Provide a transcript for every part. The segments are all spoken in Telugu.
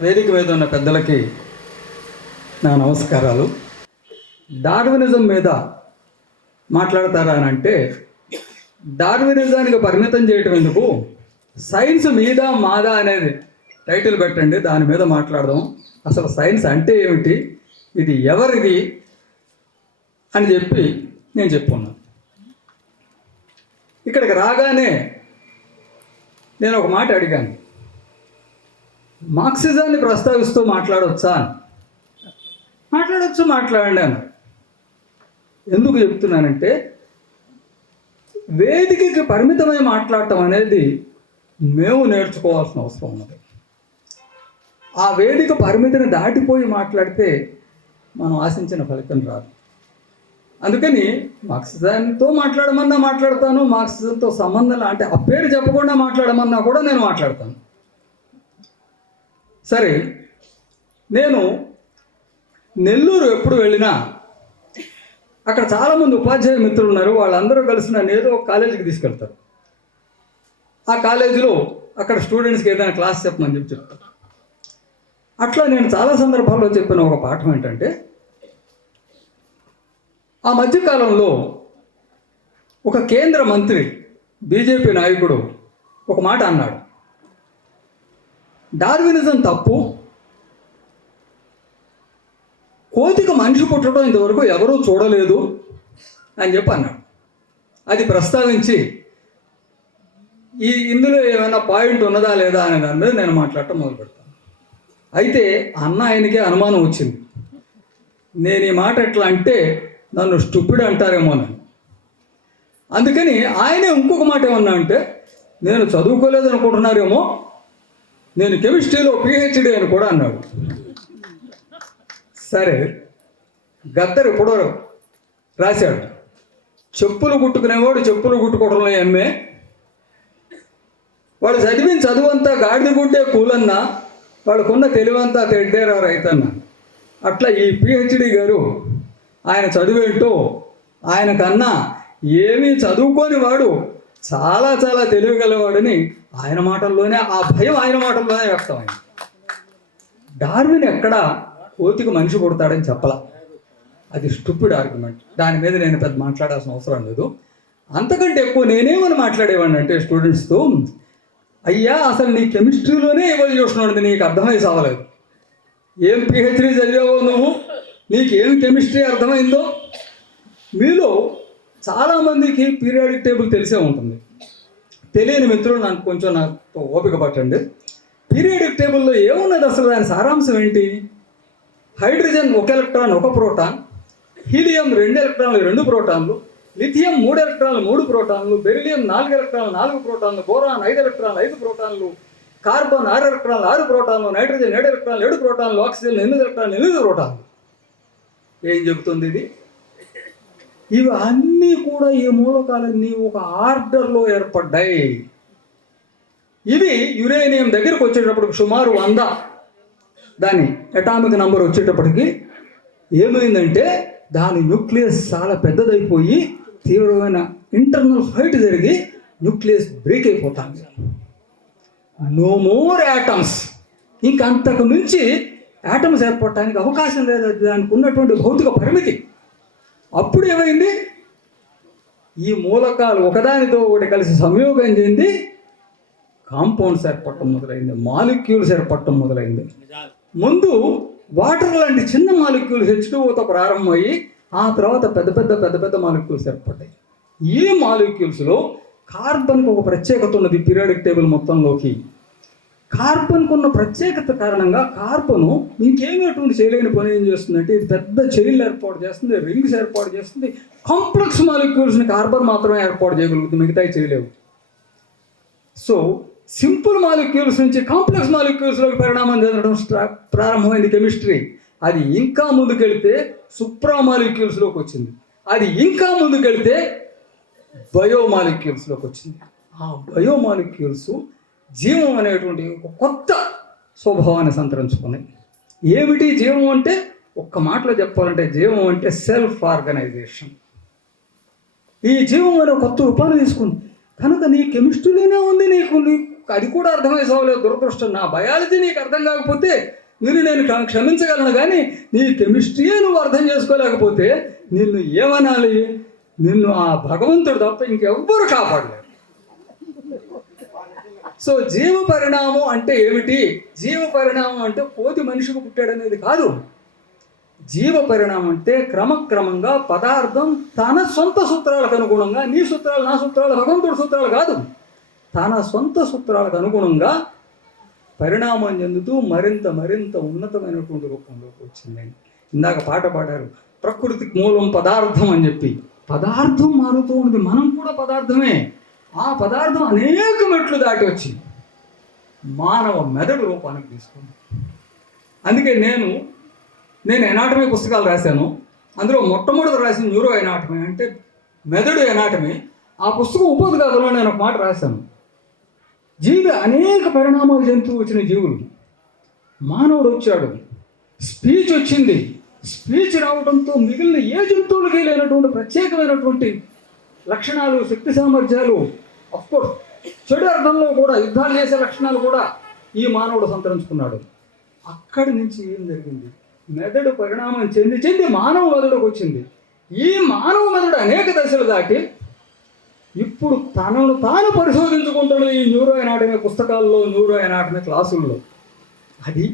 వేదిక మీద ఉన్న పెద్దలకి నా నమస్కారాలు. డార్వినిజం మీద మాట్లాడతారా అని అంటే, డార్వినిజానికి పరిమితం చేయటం ఎందుకు, సైన్స్ మీద మాదా అనేది టైటిల్ పెట్టండి, దాని మీద మాట్లాడదాం. అసలు సైన్స్ అంటే ఏమిటి, ఇది ఎవరిది అని చెప్పి నేను చెప్పుకున్నాను. ఇక్కడికి రాగానే నేను ఒక మాట అడిగాను, మార్క్సిజాన్ని ప్రస్తావిస్తూ మాట్లాడవచ్చా అని. మాట్లాడవచ్చు, మాట్లాడండి అన్న. ఎందుకు చెప్తున్నానంటే, వేదికకి పరిమితమై మాట్లాడటం అనేది మేము నేర్చుకోవాల్సిన అవసరం ఉన్నది. ఆ వేదిక పరిమితిని దాటిపోయి మాట్లాడితే మనం ఆశించిన ఫలితం రాదు. అందుకని మార్క్సిజంతో మాట్లాడమన్నా మాట్లాడతాను, మార్క్సిజంతో సంబంధం అంటే ఆ పేరు చెప్పకుండా మాట్లాడమన్నా కూడా నేను మాట్లాడతాను. సరే, నేను నెల్లూరు ఎప్పుడు వెళ్ళినా అక్కడ చాలామంది ఉపాధ్యాయ మిత్రులు ఉన్నారు. వాళ్ళందరూ కలిసి నన్ను ఏదో ఒక కాలేజీకి తీసుకెళ్తారు. ఆ కాలేజీలో అక్కడ స్టూడెంట్స్కి ఏదైనా క్లాస్ చెప్పమని చెప్తారు. అట్లా నేను చాలా సందర్భాల్లో చెప్పిన ఒక పాఠం ఏంటంటే, ఆ మధ్యకాలంలో ఒక కేంద్ర మంత్రి, బీజేపీ నాయకుడు ఒక మాట అన్నాడు, డార్వినిజం తప్పు, కోతికి మనిషి పుట్టడం ఇంతవరకు ఎవరూ చూడలేదు అని చెప్పి అన్నాడు. అది ప్రస్తావించి ఇందులో ఏమైనా పాయింట్ ఉన్నదా లేదా అనే దాని మీద నేను మాట్లాడటం మొదలు పెడతాను. అయితే అన్న ఆయనకే అనుమానం వచ్చింది, నేను ఈ మాట ఎట్లా అంటే నన్ను స్టూపిడ్ అంటారేమోనని. అందుకని ఆయనే ఇంకొక మాట ఏమన్నా అంటే, నేను చదువుకోలేదు అనుకుంటున్నారేమో, నేను కెమిస్ట్రీలో పిహెచ్డి అని కూడా అన్నాడు. సరే, గద్దర్ ఎప్పుడో రాశాడు, చెప్పులు కుట్టుకునేవాడు చెప్పులు కుట్టుకోవడంలో ఎంఏ, వాడు చదివిన చదువంతా గాడిద గుడ్డే కూలన్నా, వాళ్ళకున్న తెలివంతా తెడ్డేరా రైతన్నా. అట్లా ఈ పిహెచ్డి గారు ఆయన చదువేంటో, ఆయన కన్నా ఏమీ చదువుకోని వాడు చాలా చాలా తెలివిగలవాడని ఆయన మాటల్లోనే, ఆ భయం ఆయన మాటల్లోనే వ్యక్తమైంది. డార్విన్ ఎక్కడా కోతికి మనిషి పుడతాడని చెప్పలా. అది స్టూపిడ్ ఆర్గ్యుమెంట్. దాని మీద నేను పెద్ద మాట్లాడాల్సిన అవసరం లేదు. అంతకంటే ఎక్కువ నేనేమని మాట్లాడేవాడిని అంటే స్టూడెంట్స్తో, అయ్యా అసలు నీ కెమిస్ట్రీలోనే ఎవల్యూషన్ ఉంది, నీకు అర్థమై సావలేదు. ఏం పిహెచ్డీ చదివావో నువ్వు, నీకేం కెమిస్ట్రీ అర్థమైందో. మీలో చాలామందికి పీరియాడిక్ టేబుల్ తెలిసే ఉంటుంది. తెలియని మిత్రులు నాకు ఓపిక పట్టండి. పీరియాడిక్ టేబుల్లో ఏమున్నది అసలు, దాని సారాంశం ఏంటి? హైడ్రోజన్ 1 ఎలక్ట్రాన్ 1 ప్రోటాన్, హీలియం 2 ఎలక్ట్రాన్లు 2 ప్రోటాన్లు, లిథియం 3 ఎలక్ట్రాన్లు 3 ప్రోటాన్లు, బెరిలియం 4 ఎలక్ట్రాన్లు 4 ప్రోటాన్లు, బోరాన్ 5 ఎలక్ట్రాన్లు 5 ప్రోటాన్లు, కార్బన్ 6 ఎలక్ట్రాన్లు 6 ప్రోటాన్లు, నైట్రోజన్ 7 ఎలక్ట్రాన్లు 7 ప్రోటాన్లు, ఆక్సిజన్ 8 ఎలక్ట్రాన్లు 8 ప్రోటాన్లు. ఏం చెబుతుంది ఇది? ఇవి అన్నీ కూడా ఈ మూలకాలన్నీ ఒక ఆర్డర్లో ఏర్పడ్డాయి. ఇవి యురేనియం దగ్గరకు వచ్చేటప్పటికి సుమారు 100 దాని అటామిక్ నంబర్ వచ్చేటప్పటికి ఏమైందంటే, దాని న్యూక్లియస్ చాలా పెద్దదైపోయి తీవ్రమైన ఇంటర్నల్ ఫైట్ జరిగి న్యూక్లియస్ బ్రేక్ అయిపోతుంది. No more atoms. ఇంకంతకు మించి యాటమ్స్ ఏర్పడటానికి అవకాశం లేదు, దానికి ఉన్నటువంటి భౌతిక పరిమితి. అప్పుడు ఏమైంది, ఈ మూలకాలు ఒకదానితో ఒకటి కలిసి సంయోగం చెంది కాంపౌండ్స్ ఏర్పడటం మొదలైంది, మాలిక్యూల్స్ ఏర్పడటం మొదలైంది. ముందు వాటర్ లాంటి చిన్న మాలిక్యూల్స్ H2Oతో ప్రారంభమయ్యి ఆ తర్వాత పెద్ద పెద్ద మాలిక్యూల్స్ ఏర్పడ్డాయి. ఈ మాలిక్యూల్స్లో కార్బన్కి ఒక ప్రత్యేకత ఉన్నది. పీరియాడిక్ టేబుల్ మొత్తంలోకి కార్బన్కు ఉన్న ప్రత్యేకత కారణంగా కార్బను ఇంకేమీ అటువంటి చేయలేని పని ఏం చేస్తుందంటే, ఇది పెద్ద చైన్లు ఏర్పాటు చేస్తుంది, రింగ్స్ ఏర్పాటు చేస్తుంది. కాంప్లెక్స్ మాలిక్యూల్స్ని కార్బన్ మాత్రమే ఏర్పాటు చేయగలుగుతుంది, మిగతాయి చేయలేవు. సో సింపుల్ మాలిక్యూల్స్ నుంచి కాంప్లెక్స్ మాలిక్యూల్స్లోకి పరిణామం చెందడం ప్రారంభమైంది కెమిస్ట్రీ. అది ఇంకా ముందుకెళ్తే సూప్రా మాలిక్యూల్స్లోకి వచ్చింది. అది ఇంకా ముందుకెళ్తే బయోమాలిక్యూల్స్లోకి వచ్చింది. ఆ బయోమాలిక్యూల్స్ జీవం అనేటువంటి ఒక కొత్త స్వభావాన్ని సంతరించుకున్నాయి. ఏమిటి జీవం అంటే? ఒక్క మాటలో చెప్పాలంటే జీవం అంటే సెల్ఫ్ ఆర్గనైజేషన్. ఈ జీవం అనే కొత్త రూపాన్ని తీసుకుంది. కనుక నీ కెమిస్ట్రీలోనే ఉంది, నీకు అది కూడా అర్థమై సావలేదు. దురదృష్టం. నా బయాలజీ నీకు అర్థం కాకపోతే నేను క్షమించగలను, కానీ నీ కెమిస్ట్రీయే నువ్వు అర్థం చేసుకోలేకపోతే నిన్ను ఏమనాలి? నిన్ను ఆ భగవంతుడు తప్ప ఇంకెవ్వరు కాపాడలేరు. సో జీవ పరిణామం అంటే ఏమిటి? జీవ పరిణామం అంటే కోతి మనిషికి పుట్టాడనేది కాదు. జీవ పరిణామం అంటే క్రమక్రమంగా పదార్థం తన సొంత సూత్రాలకు అనుగుణంగా, నీ సూత్రాలు నా సూత్రాలు భగవంతుడి సూత్రాలు కాదు, తన సొంత సూత్రాలకు అనుగుణంగా పరిణామం చెందుతూ మరింత మరింత ఉన్నతమైనటువంటి రూపంలోకి వచ్చింది. ఇందాక పాట పాడారు, ప్రకృతికి మూలం పదార్థం అని చెప్పి. పదార్థం మారుతూ ఉన్నది, మనం కూడా పదార్థమే. ఆ పదార్థం అనేక మెట్లు దాటి వచ్చి మానవ మెదడు రూపానికి తీసుకుంది. అందుకే నేను ఎనాటమీ పుస్తకాలు రాశాను. అందులో మొట్టమొదటి రాసిన న్యూరో ఎనాటమీ, అంటే మెదడు ఎనాటమీ. ఆ పుస్తకం ఉపోద్ఘాతంలో నేను ఒక మాట రాశాను. జీవి అనేక పరిణామాలు చెందుతూ వచ్చిన జీవులు. మానవుడు వచ్చాడు, స్పీచ్ వచ్చింది. స్పీచ్ రావడంతో మిగిలిన ఏ జంతువులకి లేనటువంటి ప్రత్యేకమైనటువంటి లక్షణాలు, శక్తి సామర్థ్యాలు, అఫ్కోర్స్ చెడు అర్థంలో కూడా యుద్ధాలు చేసే లక్షణాలు కూడా ఈ మానవుడు సంతరించుకున్నాడు. అక్కడి నుంచి ఏం జరిగింది? మెదడు పరిణామం చెంది మానవ మెదడుకు వచ్చింది. ఈ మానవ మెదడు అనేక దశలు దాటి ఇప్పుడు తనను తాను పరిశోధించుకుంటున్నది ఈ న్యూరో ఎనాటమీ పుస్తకాల్లో, న్యూరో ఎనాటమీ క్లాసుల్లో. అది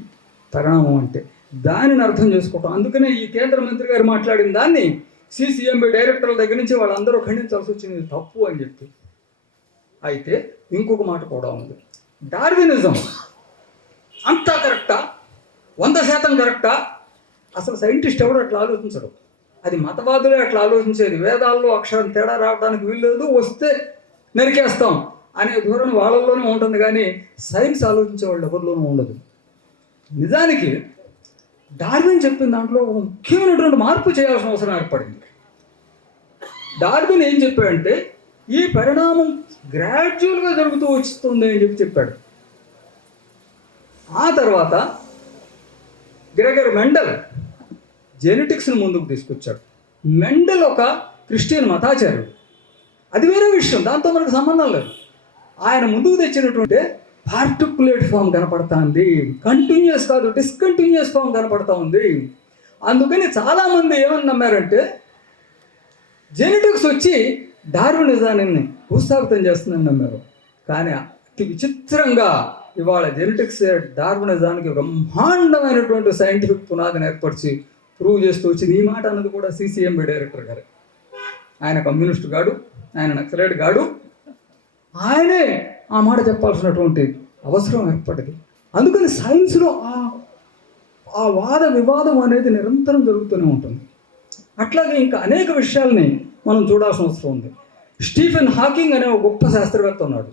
పరిణామం అంటే. దానిని అర్థం చేసుకోవటం. అందుకనే ఈ కేంద్ర మంత్రి గారు మాట్లాడిన దాన్ని సిసిఎంబి డైరెక్టర్ల దగ్గర నుంచి వాళ్ళందరూ ఖండించాల్సి వచ్చింది, తప్పు అని చెప్పి. అయితే ఇంకొక మాట కూడా ఉంది. డార్వినిజం అంతా కరెక్టా? 100% కరెక్టా? అసలు సైంటిస్ట్ ఎవడు అట్లా ఆలోచించడు. అది మతవాదులే అట్లా ఆలోచించేది. వేదాల్లో అక్షరం తేడా రావడానికి వీల్లేదు, వస్తే నరికేస్తాం అనే ధోరణి వాళ్ళల్లోనే ఉంటుంది, కానీ సైన్స్ ఆలోచించే వాళ్ళు ఎవరిలోనూ ఉండదు. నిజానికి డార్విన్ చెప్పిన దాంట్లో ఒక ముఖ్యమైనటువంటి మార్పు చేయాల్సిన అవసరం ఏర్పడింది. డార్విన్ ఏం చెప్పాడంటే, ఈ పరిణామం గ్రాడ్యువల్గా జరుగుతూ వస్తుంది అని చెప్పాడు. ఆ తర్వాత గ్రెగర్ మెండల్ జెనెటిక్స్ని ముందుకు తీసుకొచ్చాడు. మెండల్ ఒక క్రిస్టియన్ మతాచార్యుడు, అది వేరే విషయం, దాంతో మనకు సంబంధం లేదు. ఆయన ముందుకు తెచ్చినటువంటి పార్టికులేట్ ఫామ్ కనపడుతుంది, కంటిన్యూస్ కాదు, డిస్కంటిన్యూస్ ఫామ్ కనపడుతూ ఉంది. అందుకని చాలామంది ఏమని నమ్మారంటే జెనెటిక్స్ వచ్చి డార్వినిజాన్ని భూస్థాపితం చేస్తుందని నమ్మారు. కానీ అతి విచిత్రంగా ఇవాళ జెనెటిక్స్ డార్వినిజానికి బ్రహ్మాండమైనటువంటి సైంటిఫిక్ పునాదిని ఏర్పరిచి ప్రూవ్ చేస్తూ వచ్చింది. ఈ మాట అన్నది కూడా సిసిఎంబి డైరెక్టర్ గారు. ఆయన కమ్యూనిస్ట్ గాడు, ఆయన నక్సలైట్ గాడు, ఆయనే ఆ మాట చెప్పాల్సినటువంటి అవసరం ఏర్పడింది. అందుకని సైన్స్లో ఆ వాద వివాదం అనేది నిరంతరం జరుగుతూనే ఉంటుంది. అట్లాగే ఇంకా అనేక విషయాల్ని మనం చూడాల్సిన అవసరం ఉంది. స్టీఫెన్ హాకింగ్ అనే ఒక గొప్ప శాస్త్రవేత్త ఉన్నాడు.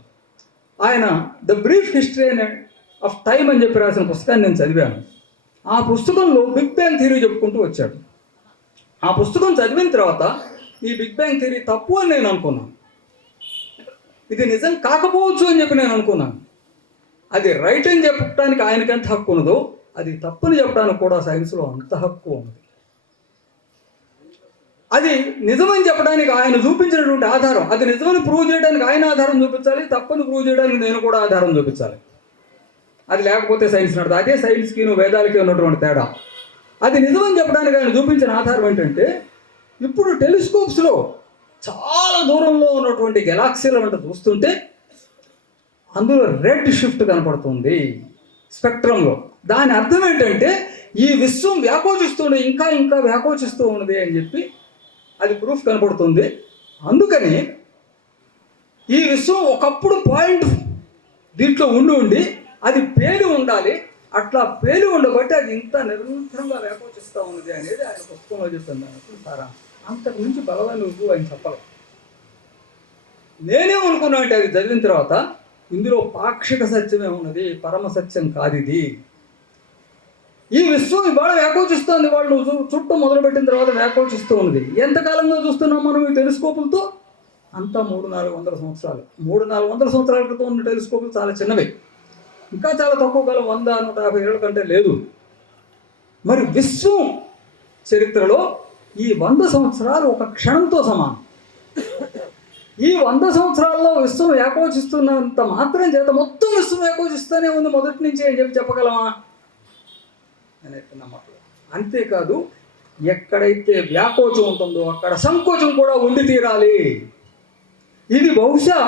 ఆయన the brief history of time అని చెప్పి రాసిన పుస్తకాన్ని నేను చదివాను. ఆ పుస్తకంలో బిగ్ బ్యాంగ్ థియరీ చెప్పుకుంటూ వచ్చాడు. ఆ పుస్తకం చదివిన తర్వాత ఈ బిగ్ బ్యాంగ్ థియరీ తప్పు అని నేను అనుకున్నాను. ఇది నిజం కాకపోవచ్చు అని చెప్పి నేను అనుకున్నాను. అది రైట్ అని చెప్పడానికి ఆయనకి ఎంత హక్కు ఉన్నదో, అది తప్పని చెప్పడానికి కూడా సైన్స్లో అంత హక్కు ఉన్నది. అది నిజమని చెప్పడానికి ఆయన చూపించినటువంటి ఆధారం, అది నిజమని ప్రూవ్ చేయడానికి ఆయన ఆధారం చూపించాలి, తప్పని ప్రూవ్ చేయడానికి నేను కూడా ఆధారం చూపించాలి. అది లేకపోతే సైన్స్ నడదు. అదే సైన్స్కి వేదాలకి ఉన్నటువంటి తేడా. అది నిజమని చెప్పడానికి ఆయన చూపించిన ఆధారం ఏంటంటే, ఇప్పుడు టెలిస్కోప్స్లో చాలా దూరంలో ఉన్నటువంటి గెలాక్సీల వెంట చూస్తుంటే అందులో రెడ్ షిఫ్ట్ కనపడుతుంది స్పెక్ట్రంలో. దాని అర్థం ఏంటంటే ఈ విశ్వం వ్యాకోచిస్తుంది, ఇంకా ఇంకా వ్యాకోచిస్తూ ఉన్నది అని చెప్పి అది ప్రూఫ్ కనపడుతుంది. అందుకని ఈ విశ్వం ఒకప్పుడు పాయింట్ దీంట్లో ఉండి అది పేలి ఉండాలి, అట్లా పేలి ఉండబట్టి అది ఇంత నిరంతరంగా వ్యాకోచిస్తూ ఉన్నది అనేది ఆయన పుస్తకంలో చెప్పింది. అప్పుడు సారా అంతకు మించి బలమైన రుజువు ఆయన చెప్పలేదు. నేనేమనుకున్నా అంటే అది చదివిన తర్వాత ఇందులో పాక్షిక సత్యమే ఉన్నది, పరమ సత్యం కాదు ఇది. ఈ విశ్వం ఇవాళ వ్యాకోచిస్తుంది, వాళ్ళు చుట్టూ మొదలుపెట్టిన తర్వాత వ్యాకోచిస్తూ ఉన్నది. ఎంతకాలంగా చూస్తున్నాం మనం ఈ టెలిస్కోపులతో? అంతా 300-400 సంవత్సరాలు. 300-400 సంవత్సరాల క్రితం ఉన్న టెలిస్కోపులు చాలా చిన్నవి, ఇంకా చాలా తక్కువ కాలం, 100-150 ఏళ్ళ కంటే లేదు. మరి విశ్వం చరిత్రలో ఈ 100 సంవత్సరాలు ఒక క్షణంతో సమానం. ఈ 100 సంవత్సరాల్లో విశ్వం ఏకోచిస్తున్నంత మాత్రం చేత మొత్తం విశ్వం ఏకోచిస్తూనే ఉంది మొదటి నుంచి అని చెప్పగలమా అనేది నమ్మకం. అంతేకాదు ఎక్కడైతే వ్యాకోచం ఉంటుందో అక్కడ సంకోచం కూడా ఉండి తీరాలి. ఇది బహుశా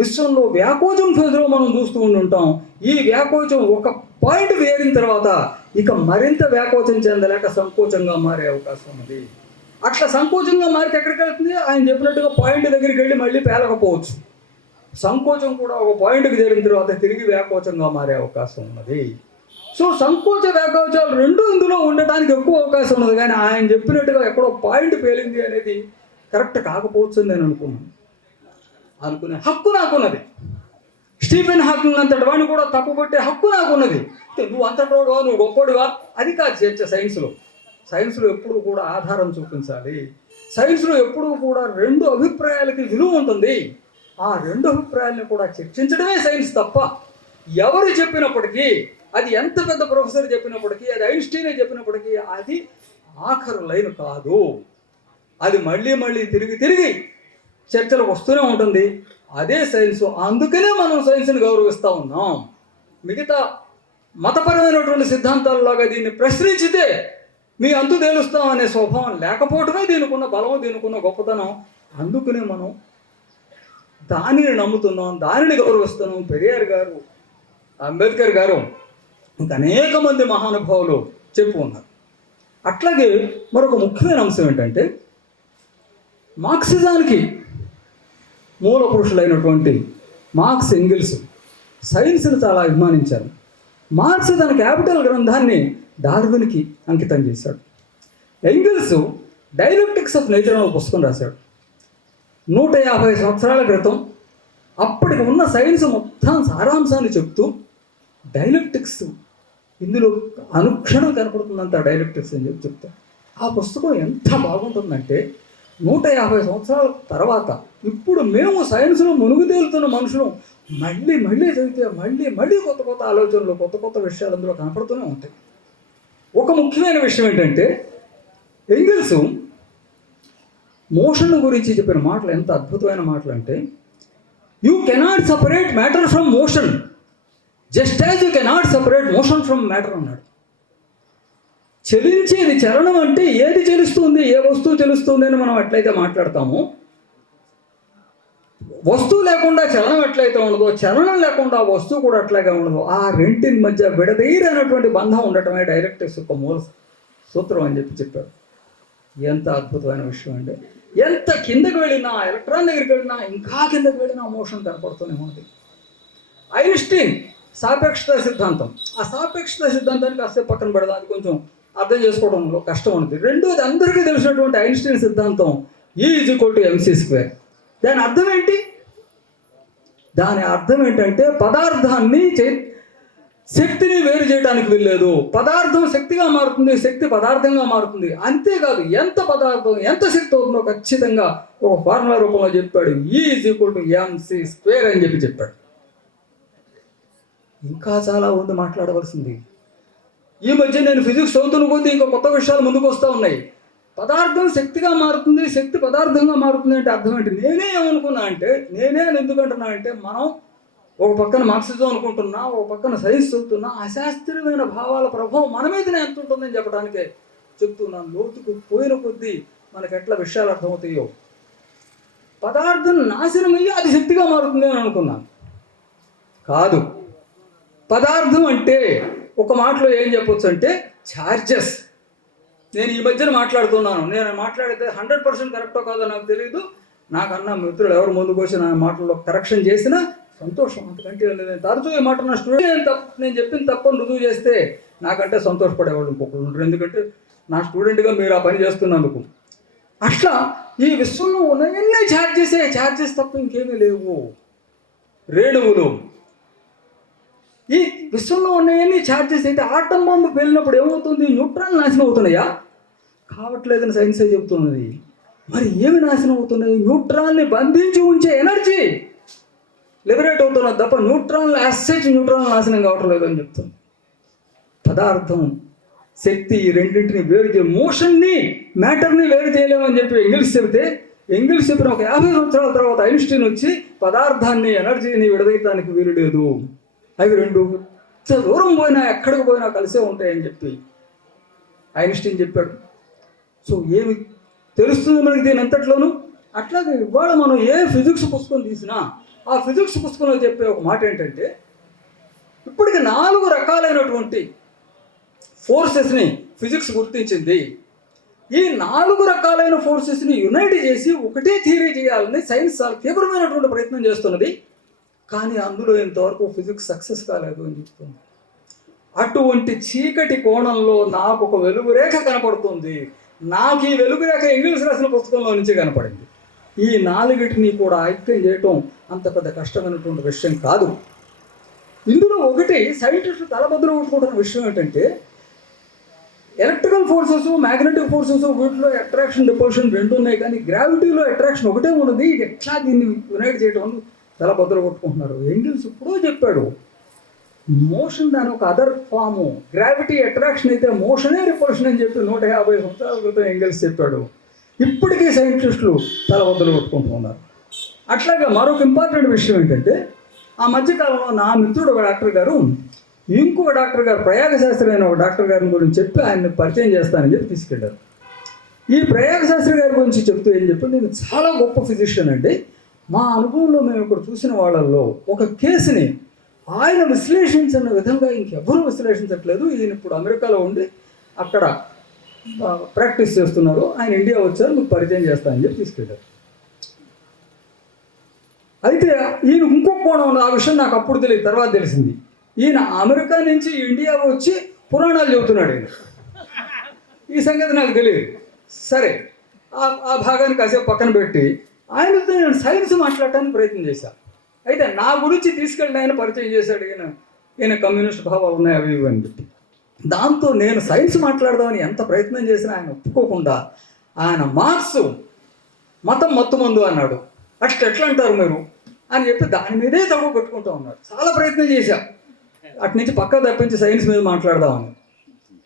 విశ్వంలో వ్యాకోచం ఫేజ్లో మనం చూస్తూ ఉంటాం. ఈ వ్యాకోచం ఒక పాయింట్ వేరిన తర్వాత ఇక మరింత వ్యాకోచం చెందలేక సంకోచంగా మారే అవకాశం ఉంది. అట్లా సంకోచంగా మారితే ఎక్కడికి వెళ్తుంది? ఆయన చెప్పినట్టుగా పాయింట్ దగ్గరికి వెళ్ళి మళ్ళీ పేలకపోవచ్చు. సంకోచం కూడా ఒక పాయింట్కి చేరిన తర్వాత తిరిగి వ్యాకోచంగా మారే అవకాశం ఉన్నది. సో సంకోచ వ్యాకోచాలు రెండు ఇందులో ఉండటానికి ఎక్కువ అవకాశం ఉన్నది. కానీ ఆయన చెప్పినట్టుగా ఎక్కడో పాయింట్ పేలింది అనేది కరెక్ట్ కాకపోవచ్చు అని నేను అనుకునే హక్కు నాకున్నది. స్టీఫెన్ హాకింగ్ అంతటి వాడిని కూడా తప్పుపట్టే హక్కు నాకున్నది. నువ్వు అంతటోడువా, నువ్వు గొప్పడువా, అది కాదు చర్చ. సైన్స్లో ఎప్పుడూ కూడా ఆధారం చూపించాలి. సైన్స్లో ఎప్పుడూ కూడా రెండు అభిప్రాయాలకి విలువ ఉంటుంది. ఆ రెండు అభిప్రాయాలను కూడా చర్చించడమే సైన్స్ తప్ప ఎవరు చెప్పినప్పటికీ, అది ఎంత పెద్ద ప్రొఫెసర్ చెప్పినప్పటికీ, అది ఐన్స్టీనే చెప్పినప్పటికీ అది ఆఖరు లైన్ కాదు. అది మళ్ళీ మళ్ళీ తిరిగి చర్చలకు వస్తూనే ఉంటుంది. అదే సైన్స్. అందుకనే మనం సైన్స్ని గౌరవిస్తూ ఉన్నాం. మిగతా మతపరమైనటువంటి సిద్ధాంతాలలాగా దీన్ని ప్రశ్నించితే మీ అంతు తేలుస్తాం అనే స్వభావం లేకపోవటమే దీనికున్న బలం, దీనికున్న గొప్పతనం. అందుకనే మనం దానిని నమ్ముతున్నాం, దానిని గౌరవిస్తున్నాం. పెరియార్ గారు, అంబేద్కర్ గారు, ఇంకా అనేక మంది మహానుభావులు చెప్పు ఉన్నారు. అట్లాగే మరొక ముఖ్యమైన అంశం ఏంటంటే, మార్క్సిజానికి మూల పురుషులైనటువంటి మార్క్స్, ఎంగిల్స్ సైన్స్ని చాలా అభిమానించారు. మార్క్స్ తన క్యాపిటల్ గ్రంథాన్ని డార్విన్కి అంకితం చేశాడు. ఎంగిల్స్ డైలెక్టిక్స్ ఆఫ్ నేచర్ అనే పుస్తకం రాశాడు. 150 సంవత్సరాల క్రితం అప్పటికి ఉన్న సైన్స్ మొత్తం సారాంశాన్ని చెప్తూ డైలెక్టిక్స్ ఇందులో అనుక్షణం కనపడుతుందంత డైలెక్టిక్స్ అని చెప్తారు. ఆ పుస్తకం ఎంత బాగుంటుందంటే 150 సంవత్సరాల తర్వాత ఇప్పుడు మేము సైన్స్లో మునుగు తేలుతున్న మనుషులు మళ్ళీ చదివితే మళ్ళీ కొత్త ఆలోచనలు, కొత్త విషయాలు అందులో కనపడుతూనే ఉంటాయి. ఒక ముఖ్యమైన విషయం ఏంటంటే, ఎంగిల్స్ మోషన్ గురించి చెప్పిన మాటలు ఎంత అద్భుతమైన మాటలు అంటే, you cannot separate matter from motion just as you cannot separate motion from matter అన్నాడు. చలించేది చలనం అంటే ఏది చెలుస్తుంది, ఏ వస్తువు చెలుస్తుంది అని మనం ఎట్లయితే మాట్లాడతామో, వస్తువు లేకుండా చలనం ఎట్లయితే ఉండదో, చలనం లేకుండా వస్తువు కూడా అట్లాగే ఉండదు. ఆ రెంటిని మధ్య విడదీయరైనటువంటి బంధం ఉండటమే డైరెక్టివ్స్ యొక్క మూల సూత్రం అని చెప్పారు. ఎంత అద్భుతమైన విషయం అంటే, ఎంత కిందకి వెళ్ళినా, ఎలక్ట్రాన్ దగ్గరికి వెళ్ళినా, ఇంకా కిందకి వెళ్ళినా మోషన్ కనపడుతూనే ఉంది. ఐన్స్టీన్ సాపేక్షత సిద్ధాంతం, ఆ సాపేక్షత సిద్ధాంతానికి కాసేపు పక్కన పెడదాం, అది కొంచెం అర్థం చేసుకోవడంలో కష్టం ఉంటుంది. రెండోది అందరికీ తెలిసినటువంటి ఐన్స్టీన్ సిద్ధాంతం E=mc². దాని అర్థం ఏంటి? దాని అర్థం ఏంటంటే పదార్థాన్ని శక్తిని వేరు చేయడానికి వీల్లేదు. పదార్థం శక్తిగా మారుతుంది, శక్తి పదార్థంగా మారుతుంది. అంతేకాదు ఎంత పదార్థం ఎంత శక్తి అవుతుందో ఖచ్చితంగా ఒక ఫార్ములా రూపంలో చెప్పాడు. E=mc² అని చెప్పాడు. ఇంకా చాలా ఉంది మాట్లాడవలసింది. ఈ మధ్య నేను ఫిజిక్స్ చదువుతున్న కొద్దీ ఇంకా కొత్త విషయాలు ముందుకు వస్తూ ఉన్నాయి. పదార్థం శక్తిగా మారుతుంది, శక్తి పదార్థంగా మారుతుంది అంటే అర్థం ఏంటి? నేనే ఏమనుకున్నా అంటే, ఎందుకంటున్నా అంటే, మనం ఒక పక్కన మార్క్సిజం అనుకుంటున్నా, ఒక పక్కన సైన్స్ చదువుతున్నా, అశాస్త్రీయమైన భావాల ప్రభావం మన మీదనే ఎంత ఉంటుందని చెప్పడానికే చెప్తున్నాను. లోతుకు పోయిన కొద్దీ మనకు ఎట్లా విషయాలు అర్థమవుతాయో. పదార్థం నాశనమయ్యి అది శక్తిగా మారుతుంది అని అనుకున్నాను. కాదు. పదార్థం అంటే ఒక మాటలో ఏం చెప్పొచ్చు అంటే ఛార్జెస్. నేను ఈ మధ్యన మాట్లాడుతున్నాను, నేను మాట్లాడితే 100% కరెక్టో కాదో నాకు తెలియదు. నాకన్నా మిత్రులు ఎవరు ముందుకు వచ్చి నా మాటల్లో కరెక్షన్ చేసినా సంతోషం. అంతకంటే నేను తరచూ ఈ మాట నా స్టూడెంట్ నేను చెప్పిన తప్పని రుజువు చేస్తే నాకంటే సంతోషపడేవాళ్ళు ఇంకొకరు ఉంటారు. ఎందుకంటే నా స్టూడెంట్గా మీరు ఆ పని చేస్తున్నందుకు. అట్లా ఈ విశ్వంలో ఉన్నవన్నీ ఛార్జెస్ తప్ప ఇంకేమీ లేవు. రేణువులు ఈ విశ్వంలో ఉన్నవన్నీ ఛార్జెస్ అయితే ఆటం బాంబు పేలినప్పుడు ఏమవుతుంది? న్యూట్రాన్ నాశనం అవుతున్నాయా? కావట్లేదని సైన్సే చెబుతున్నది. మరి ఏమి నాశనం అవుతున్నాయి? న్యూట్రాన్ని బంధించి ఉంచే ఎనర్జీ లిబరేట్ అవుతున్నది తప్ప న్యూట్రాన్ నాశనం కావటం లేదని చెప్తుంది. పదార్థం, శక్తి, ఈ రెండింటిని వేరు చేయ, మోషన్ని మ్యాటర్ని వేరు చేయలేమని చెప్పి ఎంగిల్స్ చెబితే ఎంగిల్స్ చెప్పిన ఒక 50 సంవత్సరాల తర్వాత ఐన్స్టీన్ వచ్చి పదార్థాన్ని ఎనర్జీని విడదీయటానికి వీలు లేదు, అవి రెండు దూరం పోయినా ఎక్కడికి పోయినా కలిసే ఉంటాయని చెప్పి ఐన్స్టీన్ చెప్పాడు. సో ఏమి తెలుస్తుంది మనకి దీని అంతట్లోనూ? అట్లాగే ఇవాళ మనం ఏ ఫిజిక్స్ పుస్తకం తీసినా ఆ ఫిజిక్స్ పుస్తకంలో చెప్పే ఒక మాట ఏంటంటే, ఇప్పటికి 4 రకాలైనటువంటి ఫోర్సెస్ని ఫిజిక్స్ గుర్తించింది. ఈ 4 రకాలైన ఫోర్సెస్ని యునైట్ చేసి ఒకటే థియరీ చేయాలని సైన్స్ చాలా తీవ్రమైనటువంటి ప్రయత్నం చేస్తున్నది. కానీ అందులో ఇంతవరకు ఫిజిక్స్ సక్సెస్ కాలేదు అని చెప్తుంది. అటువంటి చీకటి కోణంలో నాకు ఒక వెలుగురేఖ కనపడుతుంది. నాకు ఈ వెలుగురేఖ ఇంగ్లీష్ రాసిన పుస్తకంలో నుంచి కనపడింది. ఈ 4టిని కూడా ఐక్యం చేయటం అంత పెద్ద కష్టమైనటువంటి విషయం కాదు. ఇందులో ఒకటి సైంటిస్టులు తలబద్దలు కొట్టుకుంటున్న విషయం ఏంటంటే, ఎలక్ట్రికల్ ఫోర్సెస్, మ్యాగ్నెటిక్ ఫోర్సెస్ వీటిలో అట్రాక్షన్ డిపల్షన్ 2 ఉన్నాయి, కానీ గ్రావిటీలో అట్రాక్షన్ ఒకటే ఉన్నది. ఇది ఎట్లా దీన్ని యునైట్ చేయడం తలబద్దలు కొట్టుకుంటున్నారు. ఎంగిల్స్ ఎప్పుడో చెప్పాడు, మోషన్ దాని ఒక అదర్ ఫాము, గ్రావిటీ అట్రాక్షన్ అయితే మోషనే రిపల్షన్ అని చెప్పి 150 సంవత్సరాల క్రితం ఎంగిల్స్ చెప్పాడు. ఇప్పటికీ సైంటిస్టులు తలబద్దలు కొట్టుకుంటున్నారు. అట్లాగే మరొక ఇంపార్టెంట్ విషయం ఏంటంటే, ఆ మధ్యకాలంలో నా మిత్రుడు ఒక డాక్టర్ గారు ఇంకొక డాక్టర్ గారు, ప్రయాగ శాస్త్రి అయిన ఒక డాక్టర్ గారిని గురించి చెప్పి ఆయన్ని పరిచయం చేస్తానని చెప్పి తీసుకెళ్ళారు. ఈ ప్రయాగ శాస్త్రి గారి గురించి చెప్తూ ఏం చెప్పి, నేను చాలా గొప్ప ఫిజిషియన్ అండి, మా అనుభవంలో మేము ఇక్కడ చూసిన వాళ్ళల్లో ఒక కేసుని ఆయన విశ్లేషించిన విధంగా ఇంకెవరూ విశ్లేషించట్లేదు. ఈయన ఇప్పుడు అమెరికాలో ఉండి అక్కడ ప్రాక్టీస్ చేస్తున్నారు, ఆయన ఇండియా వచ్చారు, మీకు పరిచయం చేస్తానని చెప్పి తీసుకెళ్ళారు. అయితే ఈయన ఇంకొక కోణం ఉంది, ఆ విషయం నాకు అప్పుడు తెలియదు, తర్వాత తెలిసింది. ఈయన అమెరికా నుంచి ఇండియా వచ్చి పురాణాలు చెబుతున్నాడు. ఈయన ఈ సంగతి నాకు తెలియదు. సరే, ఆ భాగాన్ని కాసేపు పక్కన పెట్టి ఆయనతో నేను సైన్స్ మాట్లాడటానికి ప్రయత్నం చేశాను. అయితే నా గురించి తీసుకెళ్ళి ఆయన పరిచయం చేశాడు, ఈయన కమ్యూనిస్ట్ భావాలు ఉన్నాయి అవి ఇవి అని చెప్పి. దాంతో నేను సైన్స్ మాట్లాడదామని ఎంత ప్రయత్నం చేసినా ఆయన ఒప్పుకోకుండా, ఆయన మార్క్స్ మతం మత్తుమందు అన్నాడు. ఎట్లా అంటారు మీరు అని చెప్పి దాని మీదే తక్కువ పెట్టుకుంటూ ఉన్నాడు. చాలా ప్రయత్నం చేశా, అటు నుంచి పక్క తప్పించి సైన్స్ మీద మాట్లాడదామని.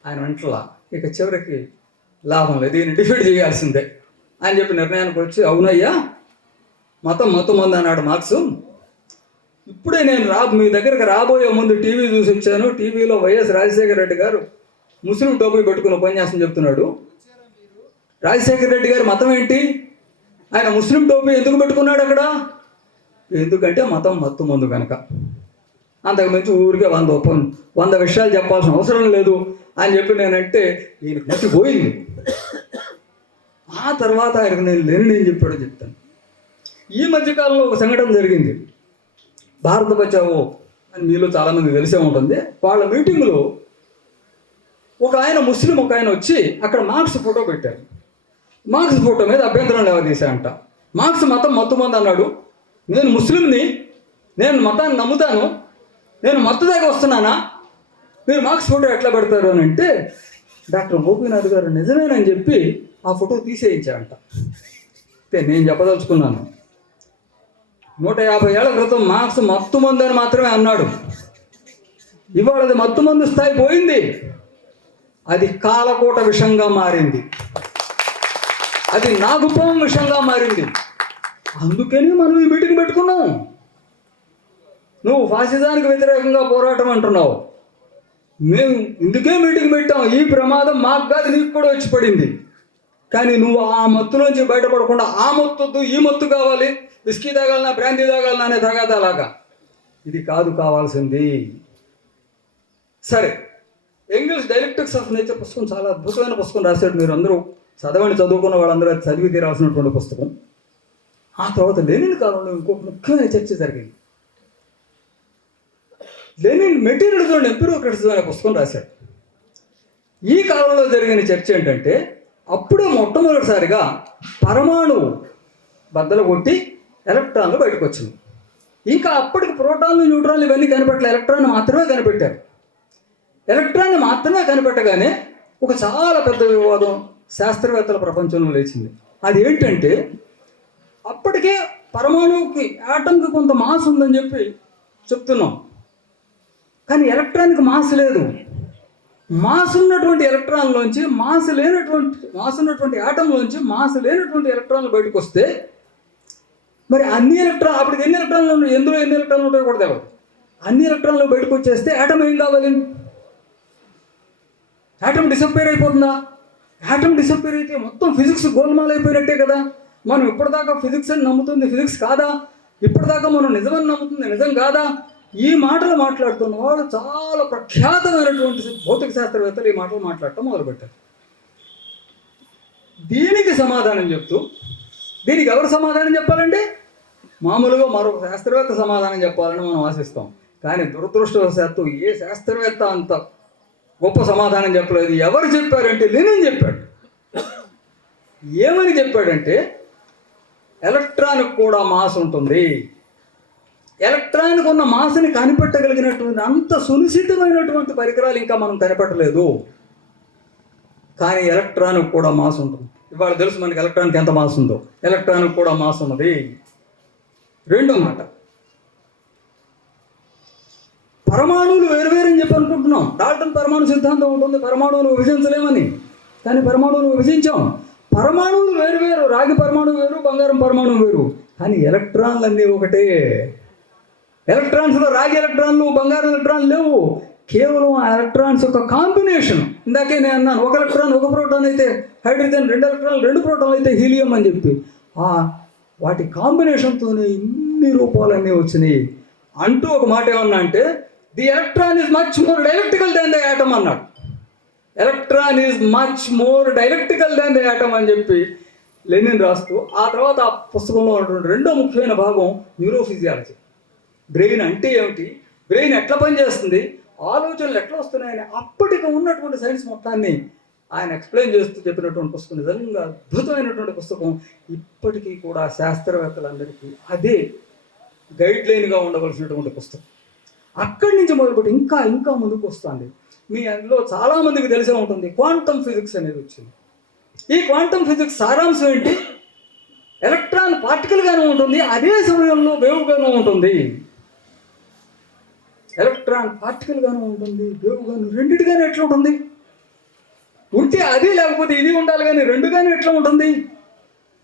ఆయన వెంటలా ఇక చివరికి లాభం లేదు, దీన్ని డిఫీట్ చేయాల్సిందే అని చెప్పి నిర్ణయానికి వచ్చి, అవునయ్యా మతం మత్తుమందు అన్నాడు మార్క్స్. ఇప్పుడే నేను మీ దగ్గరకు రాబోయే ముందు టీవీ చూసి వచ్చాను. టీవీలో వైఎస్ రాజశేఖర రెడ్డి గారు ముస్లిం టోపీ పెట్టుకుని ఉపన్యాసం చెప్తున్నాడు. రాజశేఖర రెడ్డి గారి మతం ఏంటి? ఆయన ముస్లిం టోపీ ఎందుకు పెట్టుకున్నాడు అక్కడ? ఎందుకంటే మతం మత్తుమందు కనుక. అంతకుమించి ఊరికే 100 విషయాలు చెప్పాల్సిన అవసరం లేదు అని చెప్పి నేనంటే ఈయనకు మర్చిపోయింది. ఆ తర్వాత ఆయనకు నేను లేని చెప్పాడో చెప్తాను. ఈ మధ్యకాలంలో ఒక సంఘటన జరిగింది, భారత బచావో అని మీలో చాలామంది తెలిసే ఉంటుంది. వాళ్ళ మీటింగ్లో ఒక ఆయన ముస్లిం ఒక ఆయన వచ్చి అక్కడ మార్క్స్ ఫోటో పెట్టారు. మార్క్స్ ఫోటో మీద అభ్యంతరం లేవదీశాయంట. మార్క్స్ మతం మత్తుమంది అన్నాడు, నేను ముస్లింని, నేను మతాన్ని నమ్ముతాను, నేను మత్తు దాకా వస్తున్నానా, మీరు మార్క్స్ ఫోటో ఎట్లా పెడతారు అని అంటే, డాక్టర్ గోపీనాథ్ గారు నిజమేనని చెప్పి ఆ ఫోటో తీసేయించారంట. అంటే నేను చెప్పదలుచుకున్నాను, 150 ఏళ్ల క్రితం మార్క్స్ మత్తుమందు అని మాత్రమే అన్నాడు. ఇవాళ అది మత్తుమందు స్థాయి పోయింది, అది కాలకోట విషంగా మారింది, అది నాగుపాము విషంగా మారింది. అందుకని మనం ఈ మీటింగ్ పెట్టుకున్నాం. నువ్వు ఫాసిజానికి వ్యతిరేకంగా పోరాటం అంటున్నావు, మేము ఇందుకే మీటింగ్ పెట్టాం. ఈ ప్రమాదం మాకు కాదు, నీకు కూడా వచ్చి పడింది. కానీ నువ్వు ఆ మత్తులోంచి బయటపడకుండా ఆ మత్తు ఈ మత్తు కావాలి, విస్కీ తాగాలన్నా బ్రాందీ తాగాలన్నా అనే తాగాదాలాగా, ఇది కాదు కావాల్సింది. సరే, ఎంగిల్స్ డైలెక్టిక్స్ ఆఫ్ నేచర్ పుస్తకం చాలా అద్భుతమైన పుస్తకం రాశాడు. మీరు అందరూ చదువుకున్న వాళ్ళందరూ చదివి తీరాల్సినటువంటి పుస్తకం. ఆ తర్వాత లెనిన్ కాలంలో ఇంకొక ముఖ్యమైన చర్చ జరిగింది. లెనిన్ మెటీరియల్స్ అండ్ ఎంపిరియోక్రటిజం అనే పుస్తకం రాశాడు. ఈ కాలంలో జరిగిన చర్చ ఏంటంటే, అప్పుడే మొట్టమొదటిసారిగా పరమాణువు బద్దలు కొట్టి ఎలక్ట్రాన్లు బయటకు వచ్చింది. ఇంకా అప్పటికి ప్రోటాన్లు న్యూట్రాన్లు ఇవన్నీ కనిపెట్టలే, ఎలక్ట్రాన్ మాత్రమే కనిపెట్టారు. ఎలక్ట్రాన్ని మాత్రమే కనిపెట్టగానే ఒక చాలా పెద్ద వివాదం శాస్త్రవేత్తల ప్రపంచంలో లేచింది. అది ఏంటంటే, అప్పటికే పరమాణువుకి యాటంకి కొంత మాస్ ఉందని చెప్పి చెప్తున్నాం, కానీ ఎలక్ట్రాన్కి మాస్ లేదు. మాస్ ఉన్నటువంటి ఎలక్ట్రాన్లోంచి మాస్ ఉన్నటువంటి ఆటంలోంచి మాస్ లేనటువంటి ఎలక్ట్రాన్లు బయటకు వస్తే మరి అన్ని ఎలక్ట్రాన్ అప్పటికి ఎన్ని ఎలక్ట్రాన్లు ఉన్నాయి, ఎందులో ఎన్ని ఎలక్ట్రాన్లు ఉంటాయో కూడా తెలియదు. అన్ని ఎలక్ట్రాన్లు బయటకు వచ్చేస్తే ఆటం ఏం కావాలి? ఆటం డిసప్పేర్ అయిపోతుందా? ఆటం డిసప్పేర్ అయితే మొత్తం ఫిజిక్స్ గోల్మాల్ అయిపోయినట్టే కదా. మనం ఇప్పటిదాకా ఫిజిక్స్ అని నమ్ముతుంది ఫిజిక్స్ కాదా? ఇప్పటిదాకా మనం నిజమని నమ్ముతుంది నిజం కాదా? ఈ మాటలు మాట్లాడుతున్న వాళ్ళు చాలా ప్రఖ్యాతమైనటువంటి భౌతిక శాస్త్రవేత్తలు ఈ మాటలు మాట్లాడటం మొదలుపెట్టారు. దీనికి సమాధానం చెప్తూ, దీనికి ఎవరు సమాధానం చెప్పాలంటే మామూలుగా మరొక శాస్త్రవేత్త సమాధానం చెప్పాలని మనం ఆశిస్తాం. కానీ దురదృష్టవశాత్తు ఏ శాస్త్రవేత్త అంత గొప్ప సమాధానం చెప్పలేదు. ఎవరు చెప్పారంటే లెనిన్ చెప్పాడు. ఏమని చెప్పాడంటే ఎలక్ట్రాన్కి కూడా మాస్ ఉంటుంది, ఎలక్ట్రాన్కి ఉన్న మాస్ని కనిపెట్టగలిగినటువంటి అంత సునిశ్చితమైనటువంటి పరికరాలు ఇంకా మనం కనిపెట్టలేదు. కానీ ఎలక్ట్రాన్కి కూడా మాస్ ఉంటుంది. ఇవాళ తెలుసు మనకి ఎలక్ట్రాన్కి ఎంత మాస్ ఉందో. ఎలక్ట్రాన్కి కూడా మాస్ ఉన్నది. రెండో మాట, పరమాణువులు వేరువేరని చెప్పి అనుకుంటున్నాం. డాల్టన్ పరమాణు సిద్ధాంతం ఉంటుంది, పరమాణువులు విభజించలేమని. కానీ పరమాణువులు విభజించాం. పరమాణువులు వేరువేరు, రాగి పరమాణువు వేరు, బంగారం పరమాణువు వేరు. కానీ ఎలక్ట్రాన్లు అన్నీ ఒకటే. ఎలక్ట్రాన్స్లో రాగి ఎలక్ట్రాన్లు బంగారం ఎలక్ట్రాన్లు లేవు. కేవలం ఆ ఎలక్ట్రాన్స్ యొక్క కాంబినేషన్. ఇందాకే నేను అన్నాను, ఒక ఎలక్ట్రాన్ ఒక ప్రోటాన్ అయితే హైడ్రోజన్, రెండు ఎలక్ట్రాన్లు రెండు ప్రోటాన్లు అయితే హీలియం అని చెప్పి. వాటి కాంబినేషన్తోనే ఇన్ని రూపాలన్నీ వచ్చినాయి. అంటూ ఒక మాట ఏమన్నా అంటే the electron is much more dialectical than the atom అన్నాడు. Electron is much more dialectical than the atom అని చెప్పి లెనిన్ రాస్తూ, ఆ తర్వాత ఆ పుస్తకంలో ఉన్నటువంటి రెండో ముఖ్యమైన భాగం న్యూరోఫిజియాలజీ. బ్రెయిన్ అంటే ఏమిటి, బ్రెయిన్ ఎట్లా పనిచేస్తుంది, ఆలోచనలు ఎట్లా వస్తున్నాయని అప్పటికి ఉన్నటువంటి సైన్స్ మొత్తాన్ని ఆయన ఎక్స్ప్లెయిన్ చేస్తూ చెప్పినటువంటి పుస్తకం నిజంగా అద్భుతమైనటువంటి పుస్తకం. ఇప్పటికీ కూడా శాస్త్రవేత్తలందరికీ అదే గైడ్ లైన్గా ఉండవలసినటువంటి పుస్తకం. అక్కడి నుంచి మొదలుపెట్టి ఇంకా ఇంకా ముందుకు వస్తుంది. మీ అందులో చాలామందికి తెలిసే ఉంటుంది క్వాంటమ్ ఫిజిక్స్ అనేది వచ్చింది. ఈ క్వాంటమ్ ఫిజిక్స్ సారాంశం ఏంటి? ఎలక్ట్రాన్ పార్టికల్గానే ఉంటుంది, అదే సమయంలో వేవ్గాను ఉంటుంది. ఎలక్ట్రాన్ పార్టికల్గాను ఉంటుంది, వేవ్గాను, రెండిటిగానే ఎట్లా ఉంటుంది? ఉంటే అది లేకపోతే ఇది ఉండాలి, కానీ రెండుగానే ఎట్లా ఉంటుంది?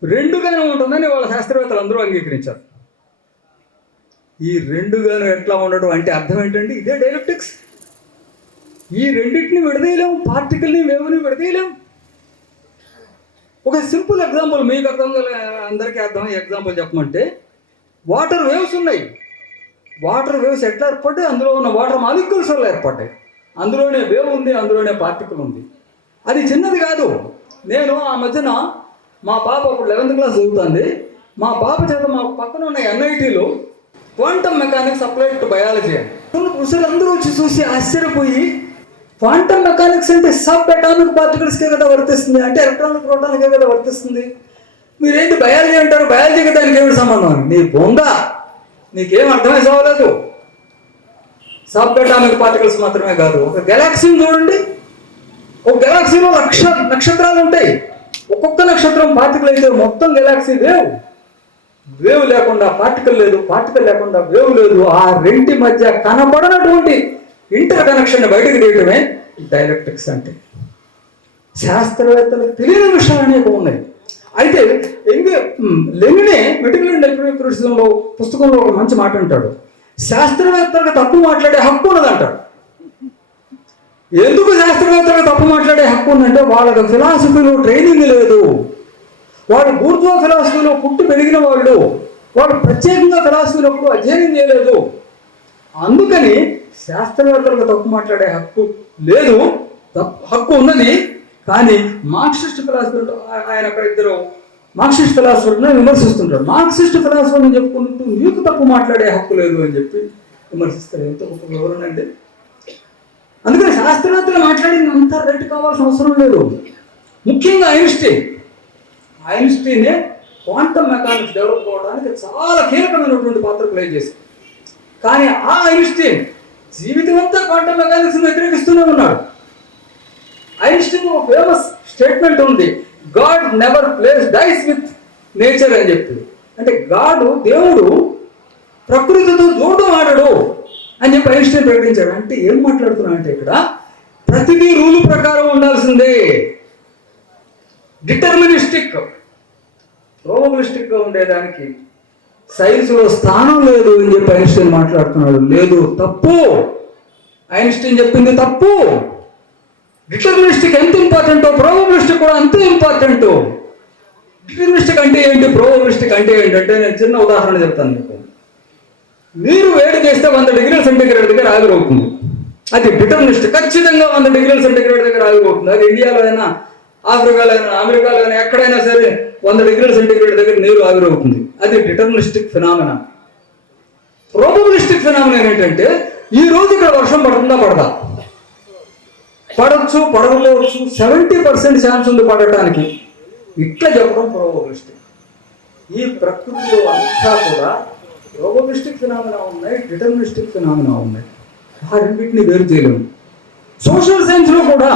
రెండుగానే ఉంటుందని వాళ్ళ శాస్త్రవేత్తలు అందరూ అంగీకరించారు. ఈ రెండుగాను ఎట్లా ఉండడం అంటే అర్థం ఏంటంటే ఇదే డైలెక్ట్రిక్స్. ఈ రెండింటిని విడదీయలేం, పార్టికల్ని వేవ్ని విడదీయలేం. ఒక సింపుల్ ఎగ్జాంపుల్ మీకు అందరికీ అర్థమయ్యే ఎగ్జాంపుల్ చెప్పమంటే, వాటర్ వేవ్స్ ఉన్నాయి. వాటర్ వేవ్స్ ఎట్లా ఏర్పడ్డాయి? అందులో ఉన్న వాటర్ మాలిక్యూల్స్ వల్ల ఏర్పడ్డాయి. అందులోనే వేవ్ ఉంది, అందులోనే పార్టికల్ ఉంది. అది చిన్నది కాదు. నేను ఆ మధ్యన మా పాప అప్పుడు 11th క్లాస్ చదువుతుంది. మా పాప చేత మా పక్కన ఉన్న NITలో quantum mechanics applied to biology అని అందరూ వచ్చి చూసి ఆశ్చర్యపోయి, క్వాంటమ్ మెకానిక్స్ అంటే సబ్ అటామిక్ పార్టికల్స్కే కదా వర్తిస్తుంది, అంటే ఎలక్ట్రానిక్ ప్రోటాన్కే కదా వర్తిస్తుంది. మీరేంటి బయాలజీ అంటారు, బయాలజీకి దానికి ఏమిటి సంబంధం అని. నీ బొందా, నీకేం అర్థమై చావలేదు. సబ్ అటామిక్ పార్టికల్స్ మాత్రమే కాదు, ఒక గెలాక్సీని చూడండి. ఒక గెలాక్సీలో 1,00,000 నక్షత్రాలు ఉంటాయి. ఒక్కొక్క నక్షత్రం పార్టికల్ అయితే మొత్తం గెలాక్సీ వేవ్ లేకుండా పార్టికల్ లేదు, పార్టికల్ లేకుండా వేవ్ లేదు. ఆ రెంటి మధ్య కనబడనటువంటి ఇంటర్ కనెక్షన్ బయటకు తీయడమే డైలెక్ట్రిక్స్ అంటే. శాస్త్రవేత్తలకు తెలియని విషయాలు అనేక ఉన్నాయి. అయితే లెనినే మెడికల్ అండ్ ఎలక్ట్రికల్ క్రిటిసిజంలో పుస్తకంలో ఒక మంచి మాట అంటాడు, శాస్త్రవేత్తలకు తప్పు మాట్లాడే హక్కు ఉన్నది అంటాడు. ఎందుకు శాస్త్రవేత్తలకు తప్పు మాట్లాడే హక్కు ఉందంటే వాళ్ళకి ఫిలాసఫీలో ట్రైనింగ్ లేదు. వాళ్ళు బూర్జువా ఫిలాసఫీలో పుట్టి పెరిగిన వాళ్ళు ప్రత్యేకంగా ఫిలాసఫీలో అధ్యయనం చేయలేదు. అందుకని శాస్త్రవేత్తలకు తప్పు మాట్లాడే హక్కు లేదు. హక్కు ఉన్నది, కానీ మార్క్సిస్ట్ ఫిలాసఫర్, ఆయన అక్కడ ఇద్దరు మార్క్సిస్ట్ ఫిలాసఫర్ని విమర్శిస్తుంటారు. మార్క్సిస్ట్ ఫిలాసఫర్ని చెప్పుకుంటూ నీకు తప్పు మాట్లాడే హక్కు లేదు అని చెప్పి విమర్శిస్తారు. ఎంత గొప్ప వివరణ అండి. అందుకని శాస్త్రవేత్తలు మాట్లాడింది అంత రైట్ కావాల్సిన అవసరం లేదు. ముఖ్యంగా ఐన్స్టీనే క్వాంటమ్ మెకానిక్స్ డెవలప్ అవడానికి చాలా కీలకమైనటువంటి పాత్ర ప్లే చేశారు. కానీ ఆ ఐన్స్టీన్ జీవితం అంతా క్వాంటమ్ మెకానిక్స్ని వ్యతిరేకిస్తూనే ఉన్నాడు. ఐన్స్టీన్ ఒక ఫేమస్ స్టేట్మెంట్ ఉంది, God never place dies with nature అని చెప్పి. అంటే దేవుడు ప్రకృతితో జోడు ఆడడు అని చెప్పి ఐన్స్టీన్ ప్రకటించాడు. అంటే ఏం మాట్లాడుతున్నా అంటే ఇక్కడ ప్రతిదీ రూల్ ప్రకారం ఉండాల్సిందే. డిటర్మినిస్టిక్, ప్రోబబిలిస్టిక్గా ఉండేదానికి సైన్స్లో స్థానం లేదు అని చెప్పి ఐన్స్టీన్ మాట్లాడుతున్నాడు. లేదు, తప్పు. ఐన్స్టీన్ చెప్పింది తప్పు. డిటర్మినిస్టిక్ ఎంత ఇంపార్టెంటో ప్రోబబిలిస్టిక్ కూడా అంతే ఇంపార్టెంట్. డిటర్మినిస్టిక్ అంటే ఏంటి, ప్రోబబిలిస్టిక్ అంటే ఏంటంటే నేను చిన్న ఉదాహరణ చెప్తాను మీకు. నీరు వేడి చేస్తే 100 డిగ్రీల సెంటీగ్రేడ్ దగ్గర ఆవిరవుతుంది. అది డిటర్మినిస్టిక్. ఖచ్చితంగా 100 డిగ్రీల సెంటీగ్రేడ్ దగ్గర ఆవిరవుతుంది. అది ఇండియాలో అయినా, ఆఫ్రికాలో అయినా, అమెరికాలో అయినా, ఎక్కడైనా సరే 100 డిగ్రీల సెంటీగ్రేడ్ దగ్గర నీరు ఆవిరవుతుంది. అది డిటర్మినిస్టిక్ ఫినామినా. ప్రోబబిలిస్టిక్ ఫినామినా ఏంటంటే ఈ రోజు ఇక్కడ వర్షం పడుతుందా పడదా, పడవచ్చు పడకపోవచ్చు, 70% ఛాన్స్ ఉంది పడటానికి. ఇట్లా చెప్పడం ప్రోబబిలిస్టిక్. ఈ ప్రకృతిలో అంతా కూడా ప్రోబబిలిస్టిక్ ఫినామినా ఉన్నాయి, డిటర్మినిస్టిక్ ఫినామినా ఉన్నాయి. ఆ రెండింటిని వేరు చేయలేము. సోషల్ సైన్స్లో కూడా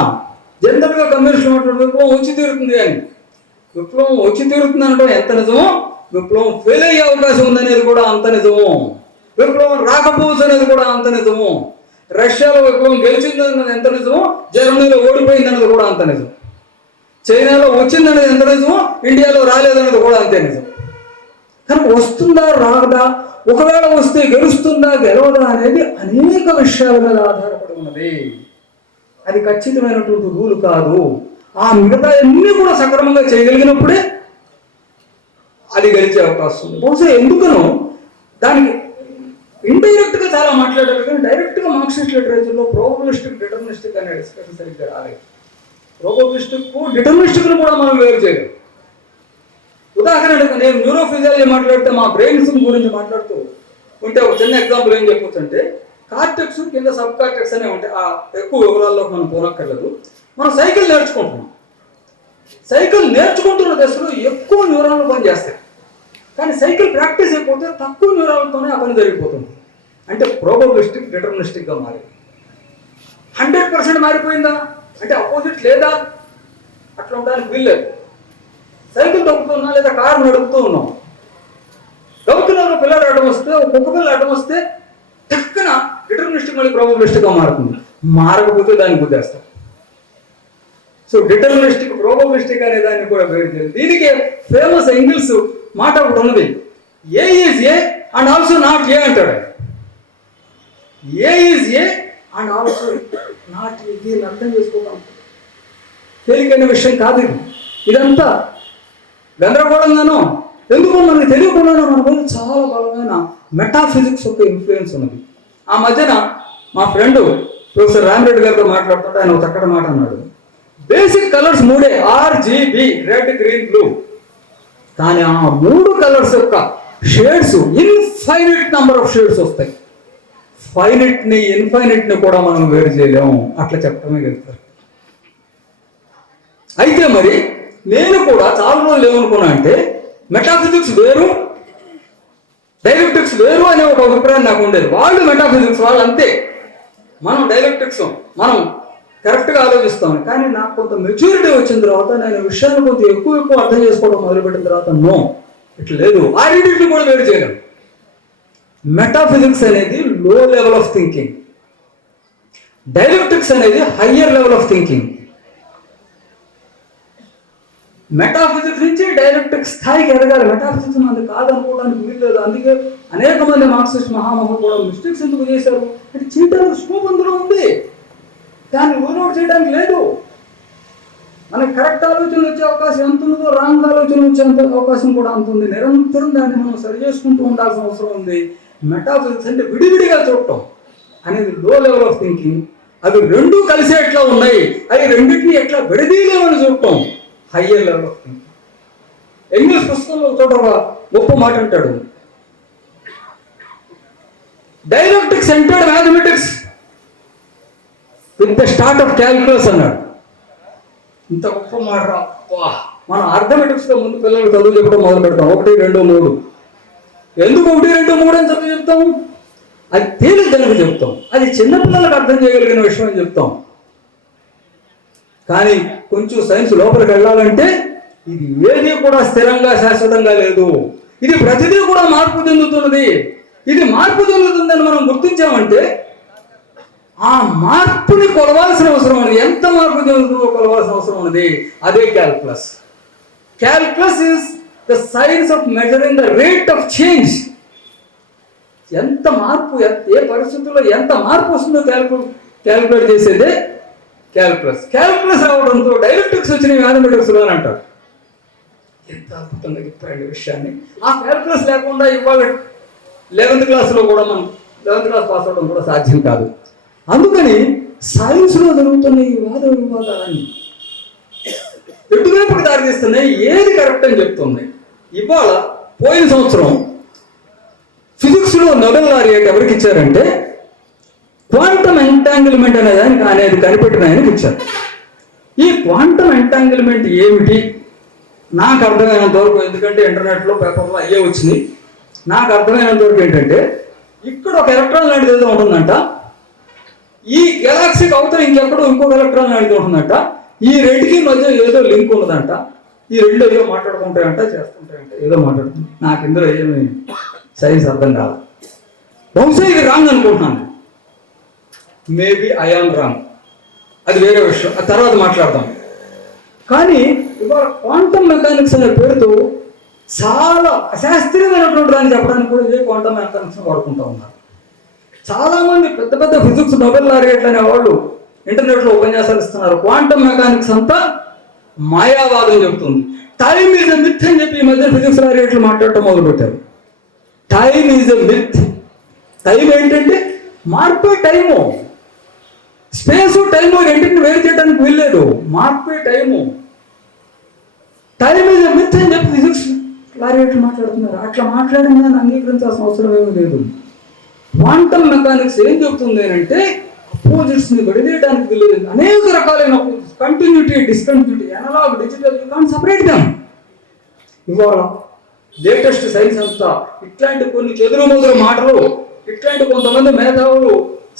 జనరల్గా కమ్యూనిస్ట్ విప్లవం వచ్చి తీరుతుంది అని, విప్లవం వచ్చి తీరుతుంది అనడం ఎంత నిజమో, విప్లవం ఫెయిల్ అయ్యే అవకాశం ఉందనేది కూడా అంత నిజము. విప్లవం రాకపోవచ్చు అనేది కూడా అంత నిజము. రష్యాలో విప్లవం గెలిచిందన్నది ఎంత నిజమో, జర్మనీలో ఓడిపోయిందన్నది కూడా అంత నిజం. చైనాలో వచ్చిందనేది ఎంత నిజమో, ఇండియాలో రాలేదన్నది కూడా అంతే నిజం. కనుక వస్తుందా రాదా, ఒకవేళ వస్తే గెలుస్తుందా గెలవదా అనేది అనేక విషయాల మీద ఆధారపడి ఉన్నది. అది ఖచ్చితమైనటువంటి రూలు కాదు. ఆ మిగతా అన్ని కూడా సక్రమంగా చేయగలిగినప్పుడే అది గెలిచే అవకాశం ఉంది. బహుశా ఎందుకనో దానికి ఇండైరెక్ట్ గా చాలా మాట్లాడారు, కానీ డైరెక్ట్ గా మార్క్సిస్ట్ లిటరేచర్లో ప్రోబబిలిస్టిక్, డిటర్మినిస్టిక్ అనే డిస్కషన్ సరిగ్గా రాలేదు. ప్రోబబిలిస్టిక్, డిటర్మినిస్టిక్ కూడా మనం వేరు చేయలేం. ఉదాహరణకు నేను న్యూరోఫిజియాలజీ మాట్లాడితే మా బ్రెయిన్స్ గురించి మాట్లాడుతూ ఉంటే ఒక చిన్న ఎగ్జాంపుల్ ఏం చెప్పొచ్చు అంటే, కార్టెక్స్ కింద సబ్ కార్టెక్స్ అనే ఉంటాయి. ఆ ఎక్కువ వివరాల్లో మనం పోనక్కర్లేదు. మనం సైకిల్ నేర్చుకుంటున్నాం. సైకిల్ నేర్చుకుంటున్న దశలో ఎక్కువ న్యూరాన్లు పనిచేస్తాయి, కానీ సైకిల్ ప్రాక్టీస్ అయిపోతే తక్కువ న్యూరాన్లతోనే ఆ పని జరిగిపోతుంది. అంటే ప్రోబబిలిస్టిక్ డిటర్మినిస్టిక్గా మారింది. 100% మారిపోయిందా అంటే అపోజిట్ లేదా, అట్లా ఉండడానికి వీల్లేదు. సైకిల్ తొక్కుతున్నా లేదా కారు నడుపుతూ ఉన్నాం, గౌతులలో పిల్లలు అడ్డం వస్తే, ఒక కుక్క పిల్లలు అడ్డం వస్తే టక్కున డిటర్మినిస్టిక్ మళ్ళీ ప్రోబబిలిస్టిక్గా మారుతుంది. మారకపోతే దాన్ని గుద్దేస్తాం. సో డిటర్మినిస్టిక్, ప్రోబబిలిస్టిక్ అనే దాన్ని కూడా వేరు చేయాలి. దీనికి ఫేమస్ ఎంగిల్స్ మాట ఒకటి ఉన్నది, A is A and also not A అంటాడు. A is A and also not A. దీన్ని అర్థం చేసుకోవడం తేలికైన విషయం కాదు. ఇదంతా గందరగోళంగానో ఎందుకు మనకు తెలియకుండానో మన మీద చాలా బలమైన మెటాఫిజిక్స్ యొక్క ఇన్ఫ్లుయెన్స్ ఉన్నది. ఆ మధ్యన మా ఫ్రెండ్ ప్రొఫెసర్ రామిరెడ్డి గారితో మాట్లాడుతుంటే ఆయన ఒక చక్కటి మాట అన్నాడు. Basic colours 3 RGB, red, green, blue. కానీ ఆ 3 కలర్స్ యొక్క shades infinite number of shades వస్తాయి. ఫైనైట్ ని, ఇన్ఫైనైట్ ని కూడా మనం వేరు చేయలేము. అట్లా చెప్పడమే వెళ్తారు. అయితే మరి నేను కూడా చాలా రోజులు ఏమనుకున్నా అంటే, మెటాఫిజిక్స్ వేరు, డైలెక్టిక్స్ వేరు అనే ఒక అభిప్రాయం నాకు ఉండేది. వాళ్ళు మెటాఫిజిక్స్, వాళ్ళు అంతే, మనం డైలెక్టిక్స్, మనం కరెక్ట్గా ఆలోచిస్తాం. కానీ నాకు కొంత మెచ్యూరిటీ వచ్చిన తర్వాత, నేను విషయాన్ని కొంత ఎక్కువ అర్థం చేసుకోవడం మొదలుపెట్టిన తర్వాత, నో, ఇట్లా లేదు, ఆ రెండింటిని కూడా వేరు చేయలేము. మెటాఫిజిక్స్ అనేది లో లెవెల్ ఆఫ్ థింకింగ్, డైలెక్టిక్స్ అనేది higher level of thinking. Metaphysics నుంచి డైలెక్టిక్స్ స్థాయికి ఎదగాలి. మెటాఫిజిక్స్ మనది కాదనుకోవడానికి వీల్లేదు. అందుకే అనేక మంది మార్క్సిస్ట్ మహామహులు కూడా మిస్టేక్స్ ఎందుకు చేశారు అంటే, చేయడానికి స్కోప్ అందులో ఉంది, దాన్ని రూల్అవుట్ చేయడానికి లేదు. మనకి కరెక్ట్ ఆలోచనలు వచ్చే అవకాశం ఎంత ఉందో, రాంగ్ ఆలోచనలు వచ్చేంత అవకాశం కూడా అంత ఉంది. నిరంతరం దాన్ని మనం సరి చేసుకుంటూ ఉండాల్సిన అవసరం ఉంది. మెటాఫిజిక్స్ అంటే విడివిడిగా చూడటం అనేది లో లెవెల్ ఆఫ్ థింకింగ్. అవి రెండూ కలిసే ఎట్లా ఉన్నాయి, అవి రెండింటినీ ఎట్లా విడదీయలేమని చూడటం higher level of thinking. English పుస్తకంలో చోట ఒక గొప్ప మాట అంటాడు, dialectics entered mathematics with the start of calculus అన్నాడు. ఇంత గొప్ప మాట. మనం అర్థమెటిక్స్ తో ముందు పిల్లలు చదువు చెప్పడం మొదలు పెడతాం, 1, 2, 3. ఎందుకు 1, 2, 3 అని చదువు చెప్తాం? అది తేలిక కనుక చెప్తాం, అది చిన్నపిల్లలకు అర్థం చేయగలిగిన విషయం అని చెప్తాం. కానీ కొంచెం సైన్స్ లోపలికి వెళ్ళాలంటే ఇది ఏది కూడా స్థిరంగా శాశ్వతంగా లేదు. ఇది ప్రతిదీ కూడా మార్పు చెందుతున్నది. ఇది మార్పు చెందుతుందని మనం గుర్తించామంటే ఆ మార్పుని కొలవాల్సిన అవసరం ఉన్నది. ఎంత మార్పు జరుగుతుందో కొలవాల్సిన అవసరం ఉన్నది. అదే calculus. Calculus is the science of measuring the rate of change. ఎంత మార్పు, ఏ పరిస్థితుల్లో ఎంత మార్పు వస్తుందో క్యాల్కులేట్ చేసేదే క్యాల్కులస్. క్యాల్కులస్ రావడంతో డైరెక్టిక్స్ వచ్చినాయి మ్యాథమెటిక్స్లో అని అంటారు. ఎంత అద్భుతంగా చెప్పాడు విషయాన్ని. ఆ క్యాల్కులస్ లేకుండా ఇవాళ 11th క్లాస్లో కూడా మనం 11th క్లాస్ పాస్ అవడం కూడా సాధ్యం కాదు. అందుకని సైన్స్లో జరుగుతున్న ఈ వాద వివాదాలన్నీ ఎటువైపుకి దారితీస్తున్నాయి, ఏది కరెక్ట్ అని చెప్తున్నాయి. ఇవాళ పోయిన సంవత్సరం ఫిజిక్స్లో నోబెల్ లారియట్ ఎవరికి ఇచ్చారంటే క్వాంటమ్ ఎంటాంగిల్మెంట్ అనేది కనిపెట్టిన ఆయనకి ఇచ్చారు. ఈ క్వాంటమ్ ఎంటాంగిల్మెంట్ ఏమిటి నాకు అర్థమైనంత వరకు, ఎందుకంటే ఇంటర్నెట్లో పేపర్లో అయ్యే వచ్చినాయి, నాకు అర్థమైనంత వరకు ఏంటంటే ఇక్కడ ఒక ఎలక్ట్రాన్ లాంటిది ఏదో ఉంటుందంట, ఈ గెలాక్సీకి అవతల ఇంకెక్కడో ఇంకొక ఎలక్ట్రాన్ లాంటిది ఉంటుందంట, ఈ రెండుకి మధ్య ఏదో లింక్ ఉన్నదంట, ఈ రెండు ఏదో మాట్లాడుకుంటాయంట, చేస్తుంటాయంట, ఏదో మాట్లాడుతుంది. నాకు ఇందులో ఏమి సైన్స్ అర్థం కాదు. బహుశా ఇది రాంగ్ అనుకుంటున్నాను. మేబీ ఐ ఆమ్ రాంగ్, అది వేరే విషయం, ఆ తర్వాత మాట్లాడదాం. కానీ ఇవాళ క్వాంటమ్ మెకానిక్స్ అనే పేరుతో చాలా అశాస్త్రీయమైనటువంటి దాన్ని చెప్పడానికి కూడా ఇదే క్వాంటమ్ మెకానిక్స్ వాడుకుంటూ ఉన్నారు. చాలామంది పెద్ద పెద్ద ఫిజిక్స్ నోబెల్ లారియట్లు అనే వాళ్ళు ఇంటర్నెట్లో ఉపన్యాసాలు ఇస్తున్నారు. క్వాంటమ్ మెకానిక్స్ అంతా మాయావాదం చెబుతుంది. టైమ్ ఈజ్ ఎ మిత్ అని చెప్పి ఈ మధ్య ఫిజిక్స్ లారియట్లు మాట్లాడటం మొదలుపెట్టారు. Time is a myth. Time ఏంటంటే మార్పే టైము. స్పేసు టైము రెండింటిని వేరు చేయడానికి వీల్లేదు, మార్పే time. Time is a myth అని చెప్పి ఫిజిక్స్ లారియట్లు మాట్లాడుతున్నారు. అట్లా మాట్లాడిన దాన్ని అంగీకరించాల్సిన అవసరం ఏమీ లేదు. క్వాంటమ్ మెకానిక్స్ ఏం చెబుతుంది అంటే అపోజిట్స్ని విడదీయడానికి వీల్లేదు. అనేక రకాలైన continuity, discontinuity, analog, digital, you can't separate them. ఇవాళ లేటెస్ట్ సైన్స్ అంతా ఇట్లాంటి కొన్ని చెదురుమదురు మాటలు, ఇట్లాంటి కొంతమంది మేధావులు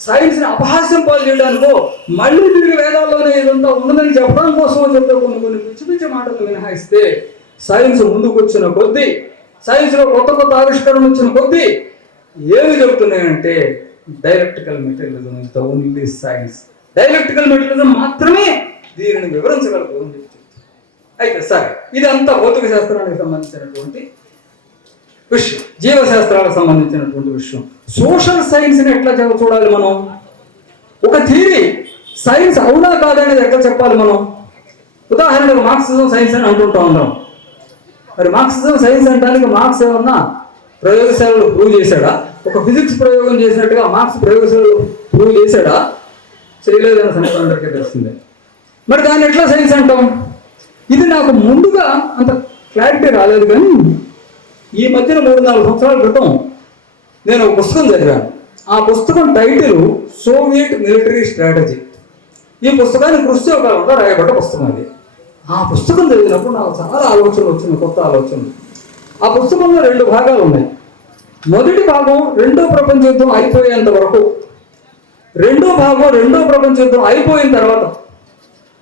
సైన్స్ని అపహాస్యం పాలు చేయడానికో మళ్ళీ తిరిగి వేదాల్లోనే ఇదంతా ఉన్నదని చెప్పడం కోసం చెప్తే కొన్ని పిచ్చి పిచ్చి మాటలు మినహాయిస్తే సైన్స్ ముందుకు వచ్చిన కొద్దీ, సైన్స్లో కొత్త కొత్త ఆవిష్కరణ వచ్చిన కొద్దీ ఏమి చెబుతున్నాయంటే dialectical materialism is the only science. Dialectical materialism మాత్రమే దీనిని వివరించగలదు అని చెప్తుంది. అయితే సరే, ఇదంతా భౌతిక శాస్త్రానికి సంబంధించినటువంటి విషయం, జీవశాస్త్రాలకు సంబంధించినటువంటి విషయం. సోషల్ సైన్స్ని ఎట్లా చూడాలి మనం? ఒక థియరీ సైన్స్ అవునా కాదనేది ఎట్లా చెప్పాలి మనం? ఉదాహరణకు మార్క్సిజం సైన్స్ అని అంటుంటా ఉన్నాం. మరి మార్క్సిజం సైన్స్ అంటానికి మార్క్స్ ఏమన్నా ప్రయోగశాలలో ప్రూవ్ చేశాడా? ఒక ఫిజిక్స్ ప్రయోగం చేసినట్టుగా మార్క్స్ ప్రయోగశాలలో ప్రూవ్ చేశాడా? చేయలేదన్న సంగతి అందరికీ తెలుస్తుంది. మరి దాన్ని ఎట్లా సైన్స్ అంటాం? ఇది నాకు ముందుగా అంత క్లారిటీ రాలేదు. కానీ ఈ మధ్యన 3-4 సంవత్సరాల క్రితం నేను ఒక పుస్తకం చదివాను. ఆ పుస్తకం టైటిల్ సోవియట్ మిలిటరీ స్ట్రాటజీ. ఈ పుస్తకాన్ని క్రుష్చేవ్ కాలంలో రాయబడ్డ పుస్తకం అది. ఆ పుస్తకం చదివినప్పుడు నాకు చాలా ఆలోచనలు వచ్చినాయి, కొత్త ఆలోచనలు. ఆ పుస్తకంలో 2 భాగాలు ఉన్నాయి. మొదటి భాగం రెండో ప్రపంచ యుద్ధం అయిపోయేంత వరకు, రెండో భాగం రెండో ప్రపంచ యుద్ధం అయిపోయిన తర్వాత.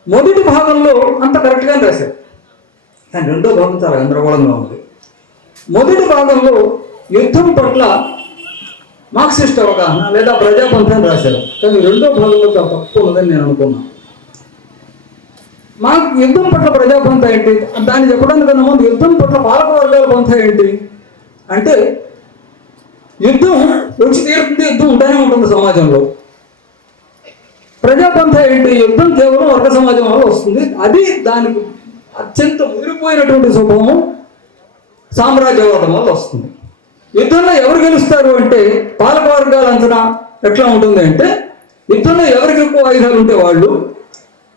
మొదటి భాగంలో అంత కరెక్ట్గానే రాశారు, కానీ రెండో భాగం చాలా గందరగోళంగా ఉంది. మొదటి భాగంలో యుద్ధం పట్ల మార్క్సిస్ట్ అవగాహన లేదా ప్రజాపంథాన్ని రాశారు, కానీ రెండో భాగంలో చాలా తప్పు ఉన్నదని నేను అనుకున్నాను. మాకు యుద్ధం పట్ల ప్రజాపంథ ఏంటి దాన్ని చెప్పడానికన్నా ముందు యుద్ధం పట్ల పాలక వర్గాల పంథ ఏంటి అంటే, యుద్ధం వచ్చి తీరుతుంది, యుద్ధం ఉంటూనే ఉంటుంది సమాజంలో. ప్రజాపంథ ఏంటి? యుద్ధం కేవలం వర్గ సమాజం వల్ల వస్తుంది. అది దానికి అత్యంత ముదిరిపోయినటువంటి స్వభావం సామ్రాజ్యవాదం వల్ల వస్తుంది. యుద్ధంలో ఎవరు గెలుస్తారు అంటే పాలక వర్గాల అంచనా ఎట్లా ఉంటుంది అంటే, యుద్ధంలో ఎవరికి ఎక్కువ ఆయుధాలు ఉంటే వాళ్ళు,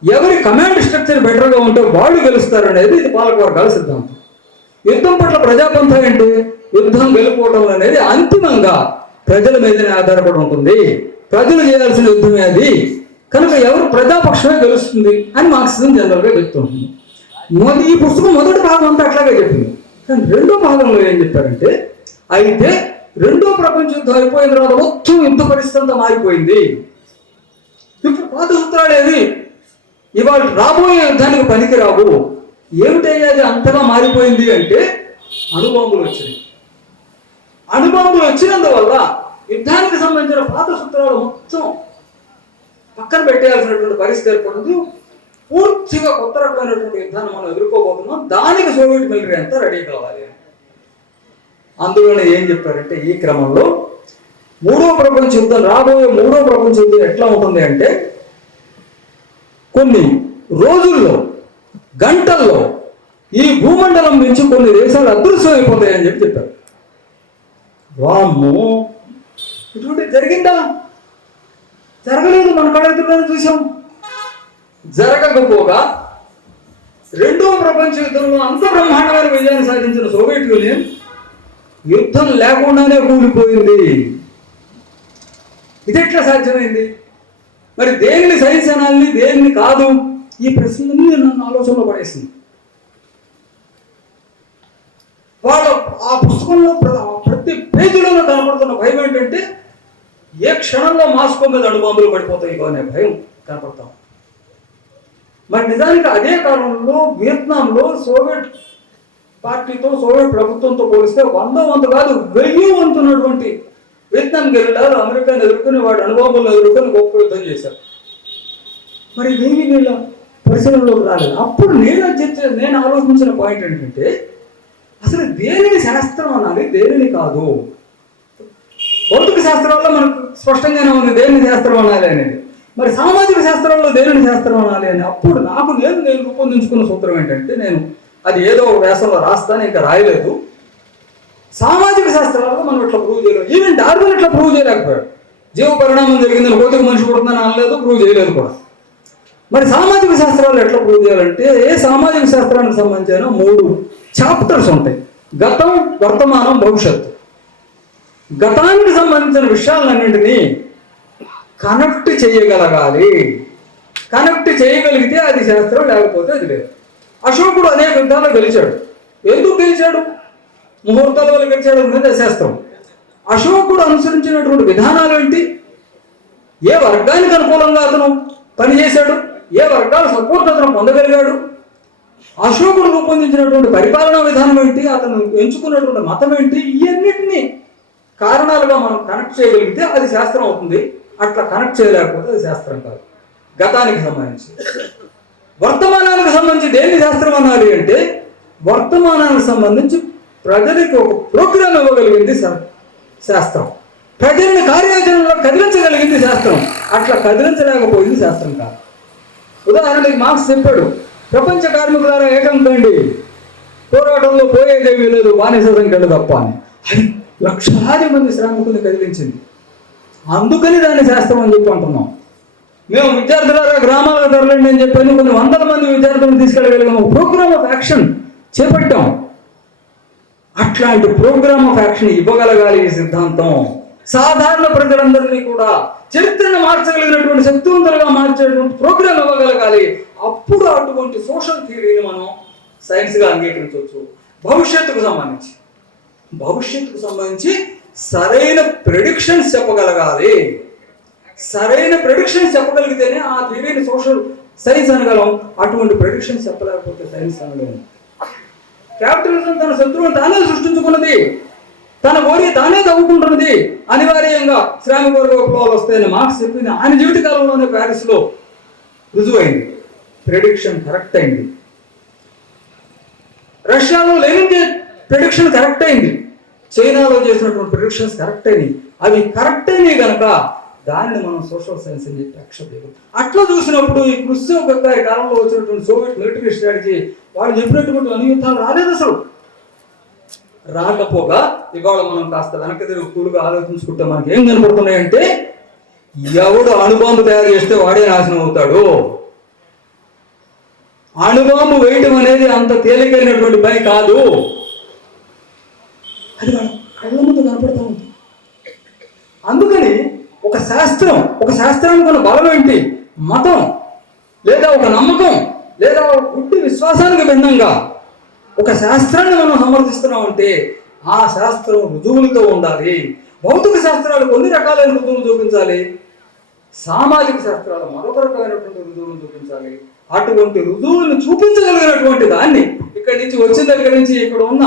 ఎవరి కమాండ్ స్ట్రక్చర్ బెటర్గా ఉంటే వాళ్ళు గెలుస్తారు అనేది ఇది పాలక వర్గాల సిద్ధాంతం. యుద్ధం పట్ల ప్రజాపంథ ఏంటి? యుద్ధం గెలుపోవడం అనేది అంతిమంగా ప్రజల మీదనే ఆధారపడి ఉంటుంది, ప్రజలు చేయాల్సిన యుద్ధమే అది, కనుక ఎవరు ప్రజాపక్షమే గెలుస్తుంది అని మార్క్సిజం జనరల్గా చెప్తుంటుంది. ఈ పుస్తకం మొదటి భాగం అంతా అట్లాగే చెప్పింది. కానీ రెండో భాగంలో ఏం చెప్పారంటే, అయితే రెండో ప్రపంచ యుద్ధం అయిపోయిన తర్వాత మొత్తం యుద్ధ పరిస్థితి అంతా మారిపోయింది. ఇప్పుడు పాత సూత్రాలు ఏవి ఇవాళ రాబోయే యుద్ధానికి పనికిరావు. ఏమిటయ్యా అది అంతగా మారిపోయింది అంటే, అణుబాంబులు వచ్చినాయి. అణుబాంబులు వచ్చినందువల్ల యుద్ధానికి సంబంధించిన పాత సూత్రాలు మొత్తం పక్కన పెట్టేయాల్సినటువంటి పరిస్థితి ఏర్పడుతుంది. పూర్తిగా కొత్త రకమైనటువంటి యుద్ధాన్ని మనం ఎదుర్కోబోతున్నాం. దానికి సోవియట్ మిలిటరీ అంతా రెడీ కావాలి. అందువల్ల ఏం చెప్పారంటే, ఈ క్రమంలో మూడో ప్రపంచ యుద్ధం, రాబోయే మూడో ప్రపంచ యుద్ధం ఎట్లా ఉంటుంది అంటే, కొన్ని రోజుల్లో, గంటల్లో ఈ భూమండలం నుంచి కొన్ని దేశాలు అదృశ్యం అయిపోతాయని చెప్పారు. వామ్మో, ఇటువంటి జరిగిందా? జరగలేదు, మన కళ్ళెదురుగానే చూసాం. జరగకపోగా రెండవ ప్రపంచ యుద్ధంలో అంత బ్రహ్మాండమైన విజయాన్ని సాధించిన సోవియట్ యూనియన్ యుద్ధం లేకుండానే కూలిపోయింది. ఇది ఎట్లా సాధ్యమైంది? మరి దేనిని సైన్స్ అనాలి, దేనిని కాదు? ఈ ప్రశ్నలన్నీ నన్ను ఆలోచనలో పడేసింది. వాళ్ళ ఆ పుస్తకంలో ప్రతి పేజీలోనూ కనపడుతున్న భయం ఏంటంటే, ఏ క్షణంలో మాస్కో మీద అణుబాంబులు పడిపోతాయి అనే భయం కనపడతాం. మరి నిజానికి అదే కాలంలో వియత్నాంలో సోవియట్ పార్టీతో, సోవియట్ ప్రభుత్వంతో పోలిస్తే 100 వంతు కాదు 1000 వంతున్నటువంటి వియత్నాం గెరిల్లాలు అమెరికాను ఎదుర్కొని, వాడు అణుబాంబులను ఎదుర్కొని గొప్ప యుద్ధం చేశారు. మరి ఇవేమి వీళ్ళ పరిశీలనలోకి రాలేదు. అప్పుడు నేను ఆలోచించిన పాయింట్ ఏంటంటే, అసలు దేనిని శాస్త్రం అనాలి, దేనిని కాదు? భౌతిక శాస్త్రాల్లో మనకు స్పష్టంగానే ఉంది దేనిని శాస్త్రం అనాలి అనేది. మరి సామాజిక శాస్త్రంలో దేనిని శాస్త్రం అనాలి అని అప్పుడు నేను రూపొందించుకున్న సూత్రం ఏంటంటే, నేను అది ఏదో వ్యాసంలో రాస్తాను, ఇంకా రాయలేదు. సామాజిక శాస్త్రాల్లో మనం ఇట్లా ప్రూవ్ చేయలేదు. ఈవెన్ డార్విన్ ఇట్లా ప్రూవ్ చేయలేకపోయాడు. జీవ పరిణామం జరిగిందని, కోతికి మనిషి పుడుతుందని అనలేదు, ప్రూవ్ చేయలేదు కూడా. మరి సామాజిక శాస్త్రాలు ఎట్లా ప్రూవ్ చేయాలంటే, ఏ సామాజిక శాస్త్రానికి సంబంధించిన 3 చాప్టర్స్ ఉంటాయి: గతం, వర్తమానం, భవిష్యత్తు. గతానికి సంబంధించిన విషయాలన్నింటినీ కనెక్ట్ చేయగలగాలి. కనెక్ట్ చేయగలిగితే అది శాస్త్రం, లేకపోతే అది లేదు. అశోకుడు అనేక యుద్ధాలు గెలిచాడు. ఎందుకు గెలిచాడు? ముహూర్తాల వల్ల గెలిచాడు అనేది శాస్త్రం. అశోకుడు అనుసరించినటువంటి విధానాలు ఏంటి? ఏ వర్గానికి అనుకూలంగా అతను పనిచేశాడు? ఏ వర్గాల సపోర్ట్ అతను పొందగలిగాడు? అశోకుడు రూపొందించినటువంటి పరిపాలనా విధానం ఏంటి? అతను ఎంచుకున్నటువంటి మతం ఏంటి? ఇవన్నిటినీ కారణాలుగా మనం కనెక్ట్ చేయగలిగితే అది శాస్త్రం అవుతుంది. అట్లా కనెక్ట్ చేయలేకపోతే అది శాస్త్రం కాదు. గతానికి సంబంధించి. వర్తమానానికి సంబంధించి దేన్ని శాస్త్రం అనాలి అంటే, వర్తమానానికి సంబంధించి ప్రజలకు ఒక ప్రోగ్రామ్ ఇవ్వగలిగింది శాస్త్రం. ప్రజల్ని కార్యాచరణలో కదిలించగలిగింది శాస్త్రం. అట్లా కదిలించలేకపోయింది శాస్త్రం కాదు. ఉదాహరణకి మార్క్స్ చెప్పాడు, ప్రపంచ కార్మికులారా ఏకం కండి, పోరాటంలో పోయేదేమీ లేదు, బానిస సంఖ్యలు తప్ప అని. అది లక్షలాది మంది శ్రామికుల్ని కదిలించింది. అందుకని దాన్ని శాస్త్రం అని చెప్పి అంటున్నాం. మేము విద్యార్థులారా గ్రామాలకు తరలండి అని చెప్పని కొన్ని 100 మంది విద్యార్థులను తీసుకెళ్ళగలిగాము. ప్రోగ్రామ్ ఆఫ్ యాక్షన్ చేపట్టాం. అట్లాంటి ప్రోగ్రామ్ ఆఫ్ యాక్షన్ ఇవ్వగలగాలి ఈ సిద్ధాంతం. సాధారణ ప్రజలందరినీ కూడా చరిత్రను మార్చగలిగినటువంటి, శక్తివంతులుగా మార్చేటువంటి ప్రోగ్రామ్ ఇవ్వగలగాలి. అప్పుడు అటువంటి సోషల్ థియరీని మనం సైన్స్గా అంగీకరించవచ్చు. భవిష్యత్తుకు సంబంధించి సరైన ప్రెడిక్షన్స్ చెప్పగలగాలి. సరైన ప్రెడిక్షన్స్ చెప్పగలిగితేనే ఆ థియరీని సోషల్ సైన్స్ అనగలం. అటువంటి ప్రెడిక్షన్స్ చెప్పలేకపోతే సైన్స్ అనగలం. క్యాపిటలిజం తన శత్రువును తానే సృష్టించుకున్నది, తన ఓడి తానే తవ్వుకుంటున్నది. అనివార్యంగా శ్రామిక వర్గ విప్లవాలు వస్తాయని మార్క్స్ చెప్పింది ఆయన జీవితకాలంలోనే ప్యారిస్లో రుజువైంది. ప్రెడిక్షన్ కరెక్ట్ అయింది. రష్యాలో లెనిన్ ప్రెడిక్షన్ కరెక్ట్ అయింది. చైనాలో చేసినటువంటి ప్రెడిక్షన్స్ కరెక్ట్ అయినాయి. అవి కరెక్ట్ అయినాయి కనుక దానిని మనం సోషల్ సైన్స్ అని చెప్పి యాక్సెప్ట్ చేయగలం. అట్లా చూసినప్పుడు ఈ క్రుష్చెవ్ గారి కాలంలో వచ్చినటువంటి సోవియట్ మిలిటరీ స్ట్రాటజీ, వాళ్ళు చెప్పినటువంటి అన్ని యుద్ధాలు రాలేదు. అసలు రాకపోగా ఇవాళ మనం కాస్త వెనక్కి తిరిగి కూలుగా ఆలోచించుకుంటే మనకి ఏం కనపడుతున్నాయంటే, ఎవడు అణుబాంబు తయారు చేస్తే వాడే నాశనం అవుతాడు. అణుబాంబు వేయటం అనేది అంత తేలికైనటువంటి పని కాదు. అది వాళ్ళ కళ్ళ ముందు కనపడతా ఉంది. అందుకని ఒక శాస్త్రానికి ఉన్న బలం ఏంటి? మతం లేదా ఒక నమ్మకం లేదా గుడ్డి విశ్వాసానికి భిన్నంగా ఒక శాస్త్రాన్ని మనం సమర్థిస్తున్నామంటే ఆ శాస్త్రం రుజువులతో ఉండాలి. భౌతిక శాస్త్రాలు కొన్ని రకాలైన రుజువులు చూపించాలి, సామాజిక శాస్త్రాలు మరొక రకమైనటువంటి రుజువులు చూపించాలి. అటువంటి రుజువులను చూపించగలిగినటువంటి దాన్ని ఇక్కడి నుంచి వచ్చిన దగ్గర నుంచి ఇక్కడ ఉన్న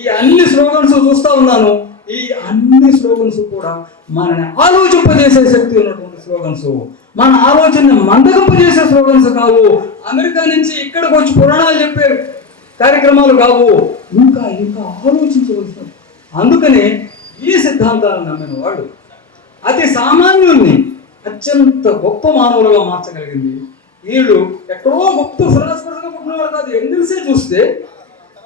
ఈ అన్ని స్లోగన్స్ చూస్తా ఉన్నాను. ఈ అన్ని స్లోగన్స్ కూడా మనని ఆలోచింపజేసే శక్తి ఉన్నటువంటి స్లోగన్స్. మన ఆలోచన మందగింపు చేసే స్లోగన్స్ కావు, అమెరికా నుంచి ఇక్కడికి వచ్చి పురాణాలు చెప్పే కార్యక్రమాలు కావు, ఇంకా ఇంకా ఆలోచించవలసిన. అందుకనే ఈ సిద్ధాంతాలను నమ్మిన వాడు అతి సామాన్యుల్ని అత్యంత గొప్ప మానవులుగా మార్చగలిగింది. వీళ్ళు ఎక్కడో గొప్ప ఫిలాసఫర్గా పుట్టినవాడు కాదు. ఎంగిల్సే చూస్తే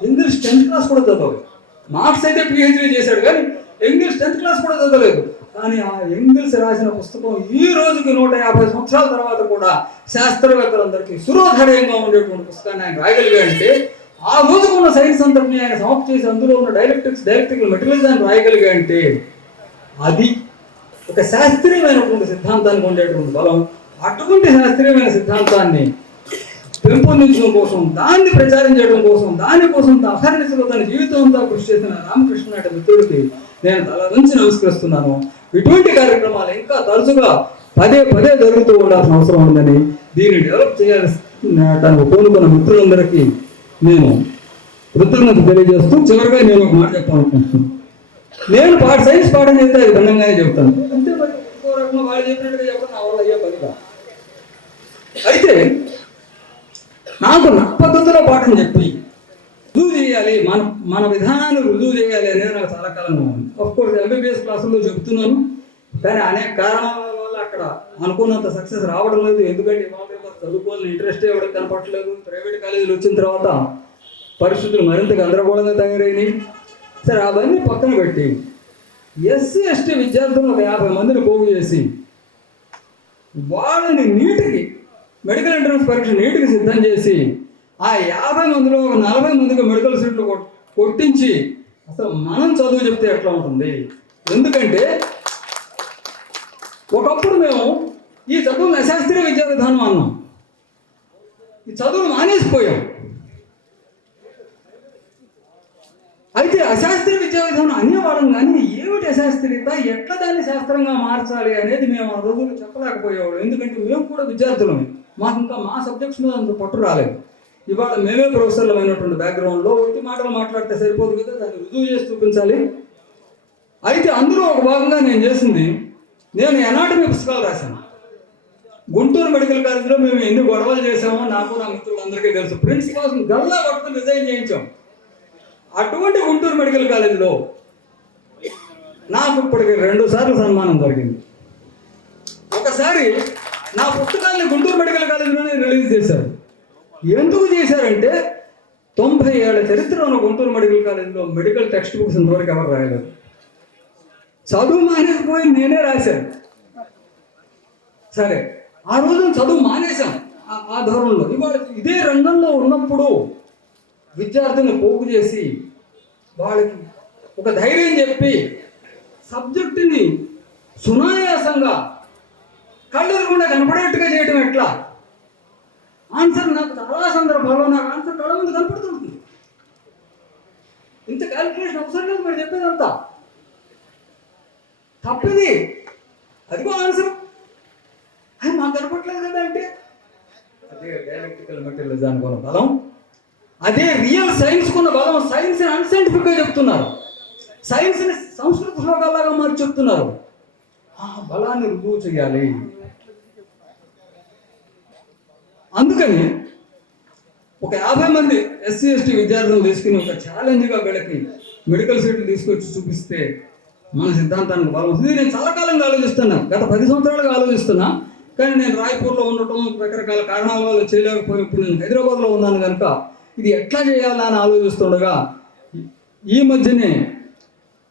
ఎంగిల్స్ 10th క్లాస్ కూడా చదవలేదు. మార్క్స్ అయితే PhD చేశాడు, కానీ ఎంగిల్స్ 10th క్లాస్ కూడా చదవలేదు. కానీ ఆ ఎంగిల్స్ రాసిన పుస్తకం ఈ రోజుకి 150 సంవత్సరాల తర్వాత కూడా శాస్త్రవేత్తలందరికీ సురోధర్యంగా ఉండేటువంటి పుస్తకాన్ని ఆయన రాయగలిగాడంటే, ఆ రోజుకున్న సైన్స్ అంతటిని ఆయన సమాప్తి చేసి అందులో ఉన్న డైలెక్ట్రికల్ మెటీరియల్స్ రాయగలిగాడంటే అది ఒక శాస్త్రీయమైనటువంటి సిద్ధాంతానికి ఉండేటువంటి బలం. అటువంటి శాస్త్రీయమైన సిద్ధాంతాన్ని పెంపొందించడం కోసం, దాన్ని ప్రచారం చేయడం కోసం, దానికోసం అహర్నిశలో తన జీవితం అంతా కృషి చేసిన రామకృష్ణ నాయుడు మిత్రుడికి నేను తల నుంచి నమస్కరిస్తున్నాను. ఇటువంటి కార్యక్రమాలు ఇంకా తరచుగా పదే పదే జరుగుతూ ఉండాల్సిన అవసరం ఉందని, దీన్ని డెవలప్ చేయాలని కోరుకున్న మిత్రులందరికీ నేను కృతజ్ఞత తెలియజేస్తూ చివరిగా నేను ఒక మాట చెప్పాలనుకుంటున్నాను. నేను సైన్స్ పాఠం చేస్తే అది భిన్నంగానే చెబుతాను. అంతే, మరి ఇంకో రకంగా వాళ్ళు చెప్పినట్టుగా చెప్పడం నా వల్ల అయ్యే పనిగా. అయితే నాకు నా పద్ధతిలో పాఠం చెప్పి రుజువు చేయాలి, మన విధానాన్ని రుజువు చేయాలి అనేది నాకు చాలా కాలంగా ఉంది. అఫ్కోర్స్ MBBS క్లాసుల్లో చెబుతున్నాను, కానీ అనేక కారణాల వల్ల అక్కడ అనుకున్నంత సక్సెస్ రావడం లేదు. ఎందుకంటే ఇవాళ చదువుకోవాలని ఇంట్రెస్ట్ ఎవరికి కనపడట్లేదు. ప్రైవేట్ కాలేజీలు వచ్చిన తర్వాత పరిస్థితులు మరింత గందరగోళంగా తయారైనాయి. సరే, అవన్నీ పక్కన పెట్టి SC ST విద్యార్థులను ఒక 50 మందిని పోగు చేసి వాళ్ళని నీటికి మెడికల్ ఎంట్రన్స్ పరీక్ష నీటికి సిద్ధం చేసి ఆ 50 మందిలో ఒక 40 మందికి మెడికల్ సీట్లు కొట్టించి అసలు మనం చదువు చెప్తే ఎట్లా ఉంటుంది? ఎందుకంటే ఒకప్పుడు మేము ఈ చదువులు అశాస్త్రీయ విద్యా విధానం అన్నాం, ఈ చదువులు మానేసిపోయాం. అయితే అశాస్త్రీయ విద్యా విధానం అనేవాళ్ళం, కానీ ఏమిటి అశాస్త్రీయత, ఎట్లా దాన్ని శాస్త్రంగా మార్చాలి అనేది మేము ఆ రోజులు చెప్పలేకపోయేవాళ్ళం. ఎందుకంటే మేము కూడా విద్యార్థులమే, మాకు ఇంకా మా సబ్జెక్ట్స్ మీద అంత పట్టు రాలేదు. ఇవాళ మేమే ప్రొఫెసర్లమైనటువంటి బ్యాక్గ్రౌండ్లో ఒట్టి మాటలు మాట్లాడితే సరిపోదు కదా, దాన్ని రుజువు చేసి చూపించాలి. అయితే అందులో ఒక భాగంగా నేను చేసింది, నేను ఎనాటమీ పుస్తకాలు రాశాను. గుంటూరు మెడికల్ కాలేజీలో మేము ఎన్ని గొడవలు చేసామో నాకు నా మిత్రులందరికీ తెలుసు. ప్రిన్సిపాల్స్ని గల్లా పట్టుకుని రిజైన్ చేయించాం. అటువంటి గుంటూరు మెడికల్ కాలేజీలో నాకు ఇప్పటికి 2 సార్లు సన్మానం జరిగింది. ఒకసారి నా పుస్తకాన్ని గుంటూరు మెడికల్ కాలేజీలోనే రిలీజ్ చేశారు. ఎందుకు చేశారంటే 90 ఏళ్ల చరిత్ర ఉన్న గుంటూరు మెడికల్ కాలేజీలో మెడికల్ టెక్స్ట్ బుక్స్ ఇంతవరకు ఎవరు రాయలేదు. చదువు మానేసిపోయి నేనే రాశాను. సరే, ఆ రోజు చదువు మానేశాం. ఆ ధోరణిలో ఇవాళ ఇదే రంగంలో ఉన్నప్పుడు విద్యార్థిని పోగు చేసి వాళ్ళకి ఒక ధైర్యం చెప్పి సబ్జెక్టుని సునాయాసంగా కళ్ళెదురుగుండా కనపడేట్టుగా చేయడం ఎట్లా? ఆన్సర్ నాకు చాలా సందర్భాల్లో నాకు ఆన్సర్ కళ్ళ ముందు కనపడుతుంది. ఇంత క్యాలిక్యులేషన్ అవసరం లేదు మీరు చెప్పేదంతా. తప్పది, అదిగో ఆన్సర్, అది మాకు కనపడలేదు కదా. అంటే అదే డైలెక్ట్రికల్ మెటీరియలిజానికి ఉన్న బలం, అదే రియల్ సైన్స్ కున్న బలం. సైన్స్ని అన్సైంటిఫిక్గా చెప్తున్నారు, సైన్స్ని సంస్కృత శ్లోకాలాగా మార్చి చెప్తున్నారు. ఆ బలాన్ని రుజువు చేయాలి. అందుకని ఒక 50 మంది SC ST విద్యార్థులను తీసుకుని ఒక ఛాలెంజ్గా వీళ్ళకి మెడికల్ సీట్లు తీసుకొచ్చి చూపిస్తే మన సిద్ధాంతానికి బలం వస్తుంది. నేను చాలా కాలంగా ఆలోచిస్తున్నా, గత 10 సంవత్సరాలుగా ఆలోచిస్తున్నా. కానీ నేను రాయ్పూర్లో ఉండటం రకరకాల కారణాల వల్ల చేయలేకపోయినప్పుడు నేను హైదరాబాద్లో ఉన్నాను కనుక ఇది ఎట్లా చేయాలా అని ఆలోచిస్తుండగా ఈ మధ్యనే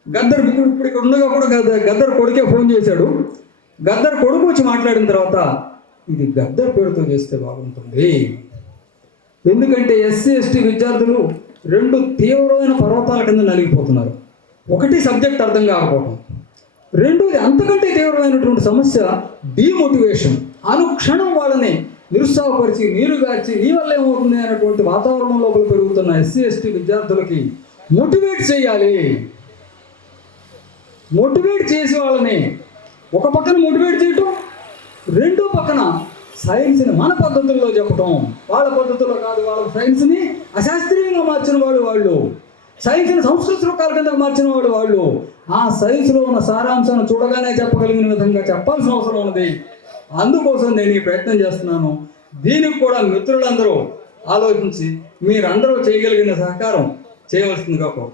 గద్దర్ ఇప్పుడు ఇక్కడ ఉండగా కూడా గద్దర్ కొడుకే ఫోన్ చేశాడు. గద్దర్ కొడుకు వచ్చి మాట్లాడిన తర్వాత ఇది గద్దర్ పేరుతో చేస్తే బాగుంటుంది. ఎందుకంటే SC ST విద్యార్థులు 2 తీవ్రమైన పర్వతాల కింద నలిగిపోతున్నారు. ఒకటి సబ్జెక్ట్ అర్థం కాకపోవడం, రెండోది అంతకంటే తీవ్రమైనటువంటి సమస్య డీమోటివేషన్. అనుక్షణం వాళ్ళని నిరుత్సాహపరిచి నీరుగార్చి నీ వల్ల ఏమవుతుంది అనేటువంటి వాతావరణం లోపల పెరుగుతున్న SC ST విద్యార్థులకి మోటివేట్ చేయాలి. మోటివేట్ చేసి వాళ్ళని ఒక పక్కన మోటివేట్ చేయటం, రెండో పక్కన సైన్స్ని మన పద్ధతుల్లో చెప్పటం. వాళ్ళ పద్ధతుల్లో కాదు, వాళ్ళ సైన్స్ని అశాస్త్రీయంగా మార్చిన వాళ్ళు, సైన్స్ని సంస్కృత శ్లోకాల కిందకు మార్చిన వాళ్ళు ఆ సైన్స్లో ఉన్న సారాంశాన్ని చూడగానే చెప్పగలిగిన విధంగా చెప్పాల్సిన అవసరం ఉన్నది. అందుకోసం నేను ఈ ప్రయత్నం చేస్తున్నాను. దీనికి కూడా మిత్రులందరూ ఆలోచించి మీరందరూ చేయగలిగిన సహకారం చేయవలసిందిగా కోరుతున్నాను.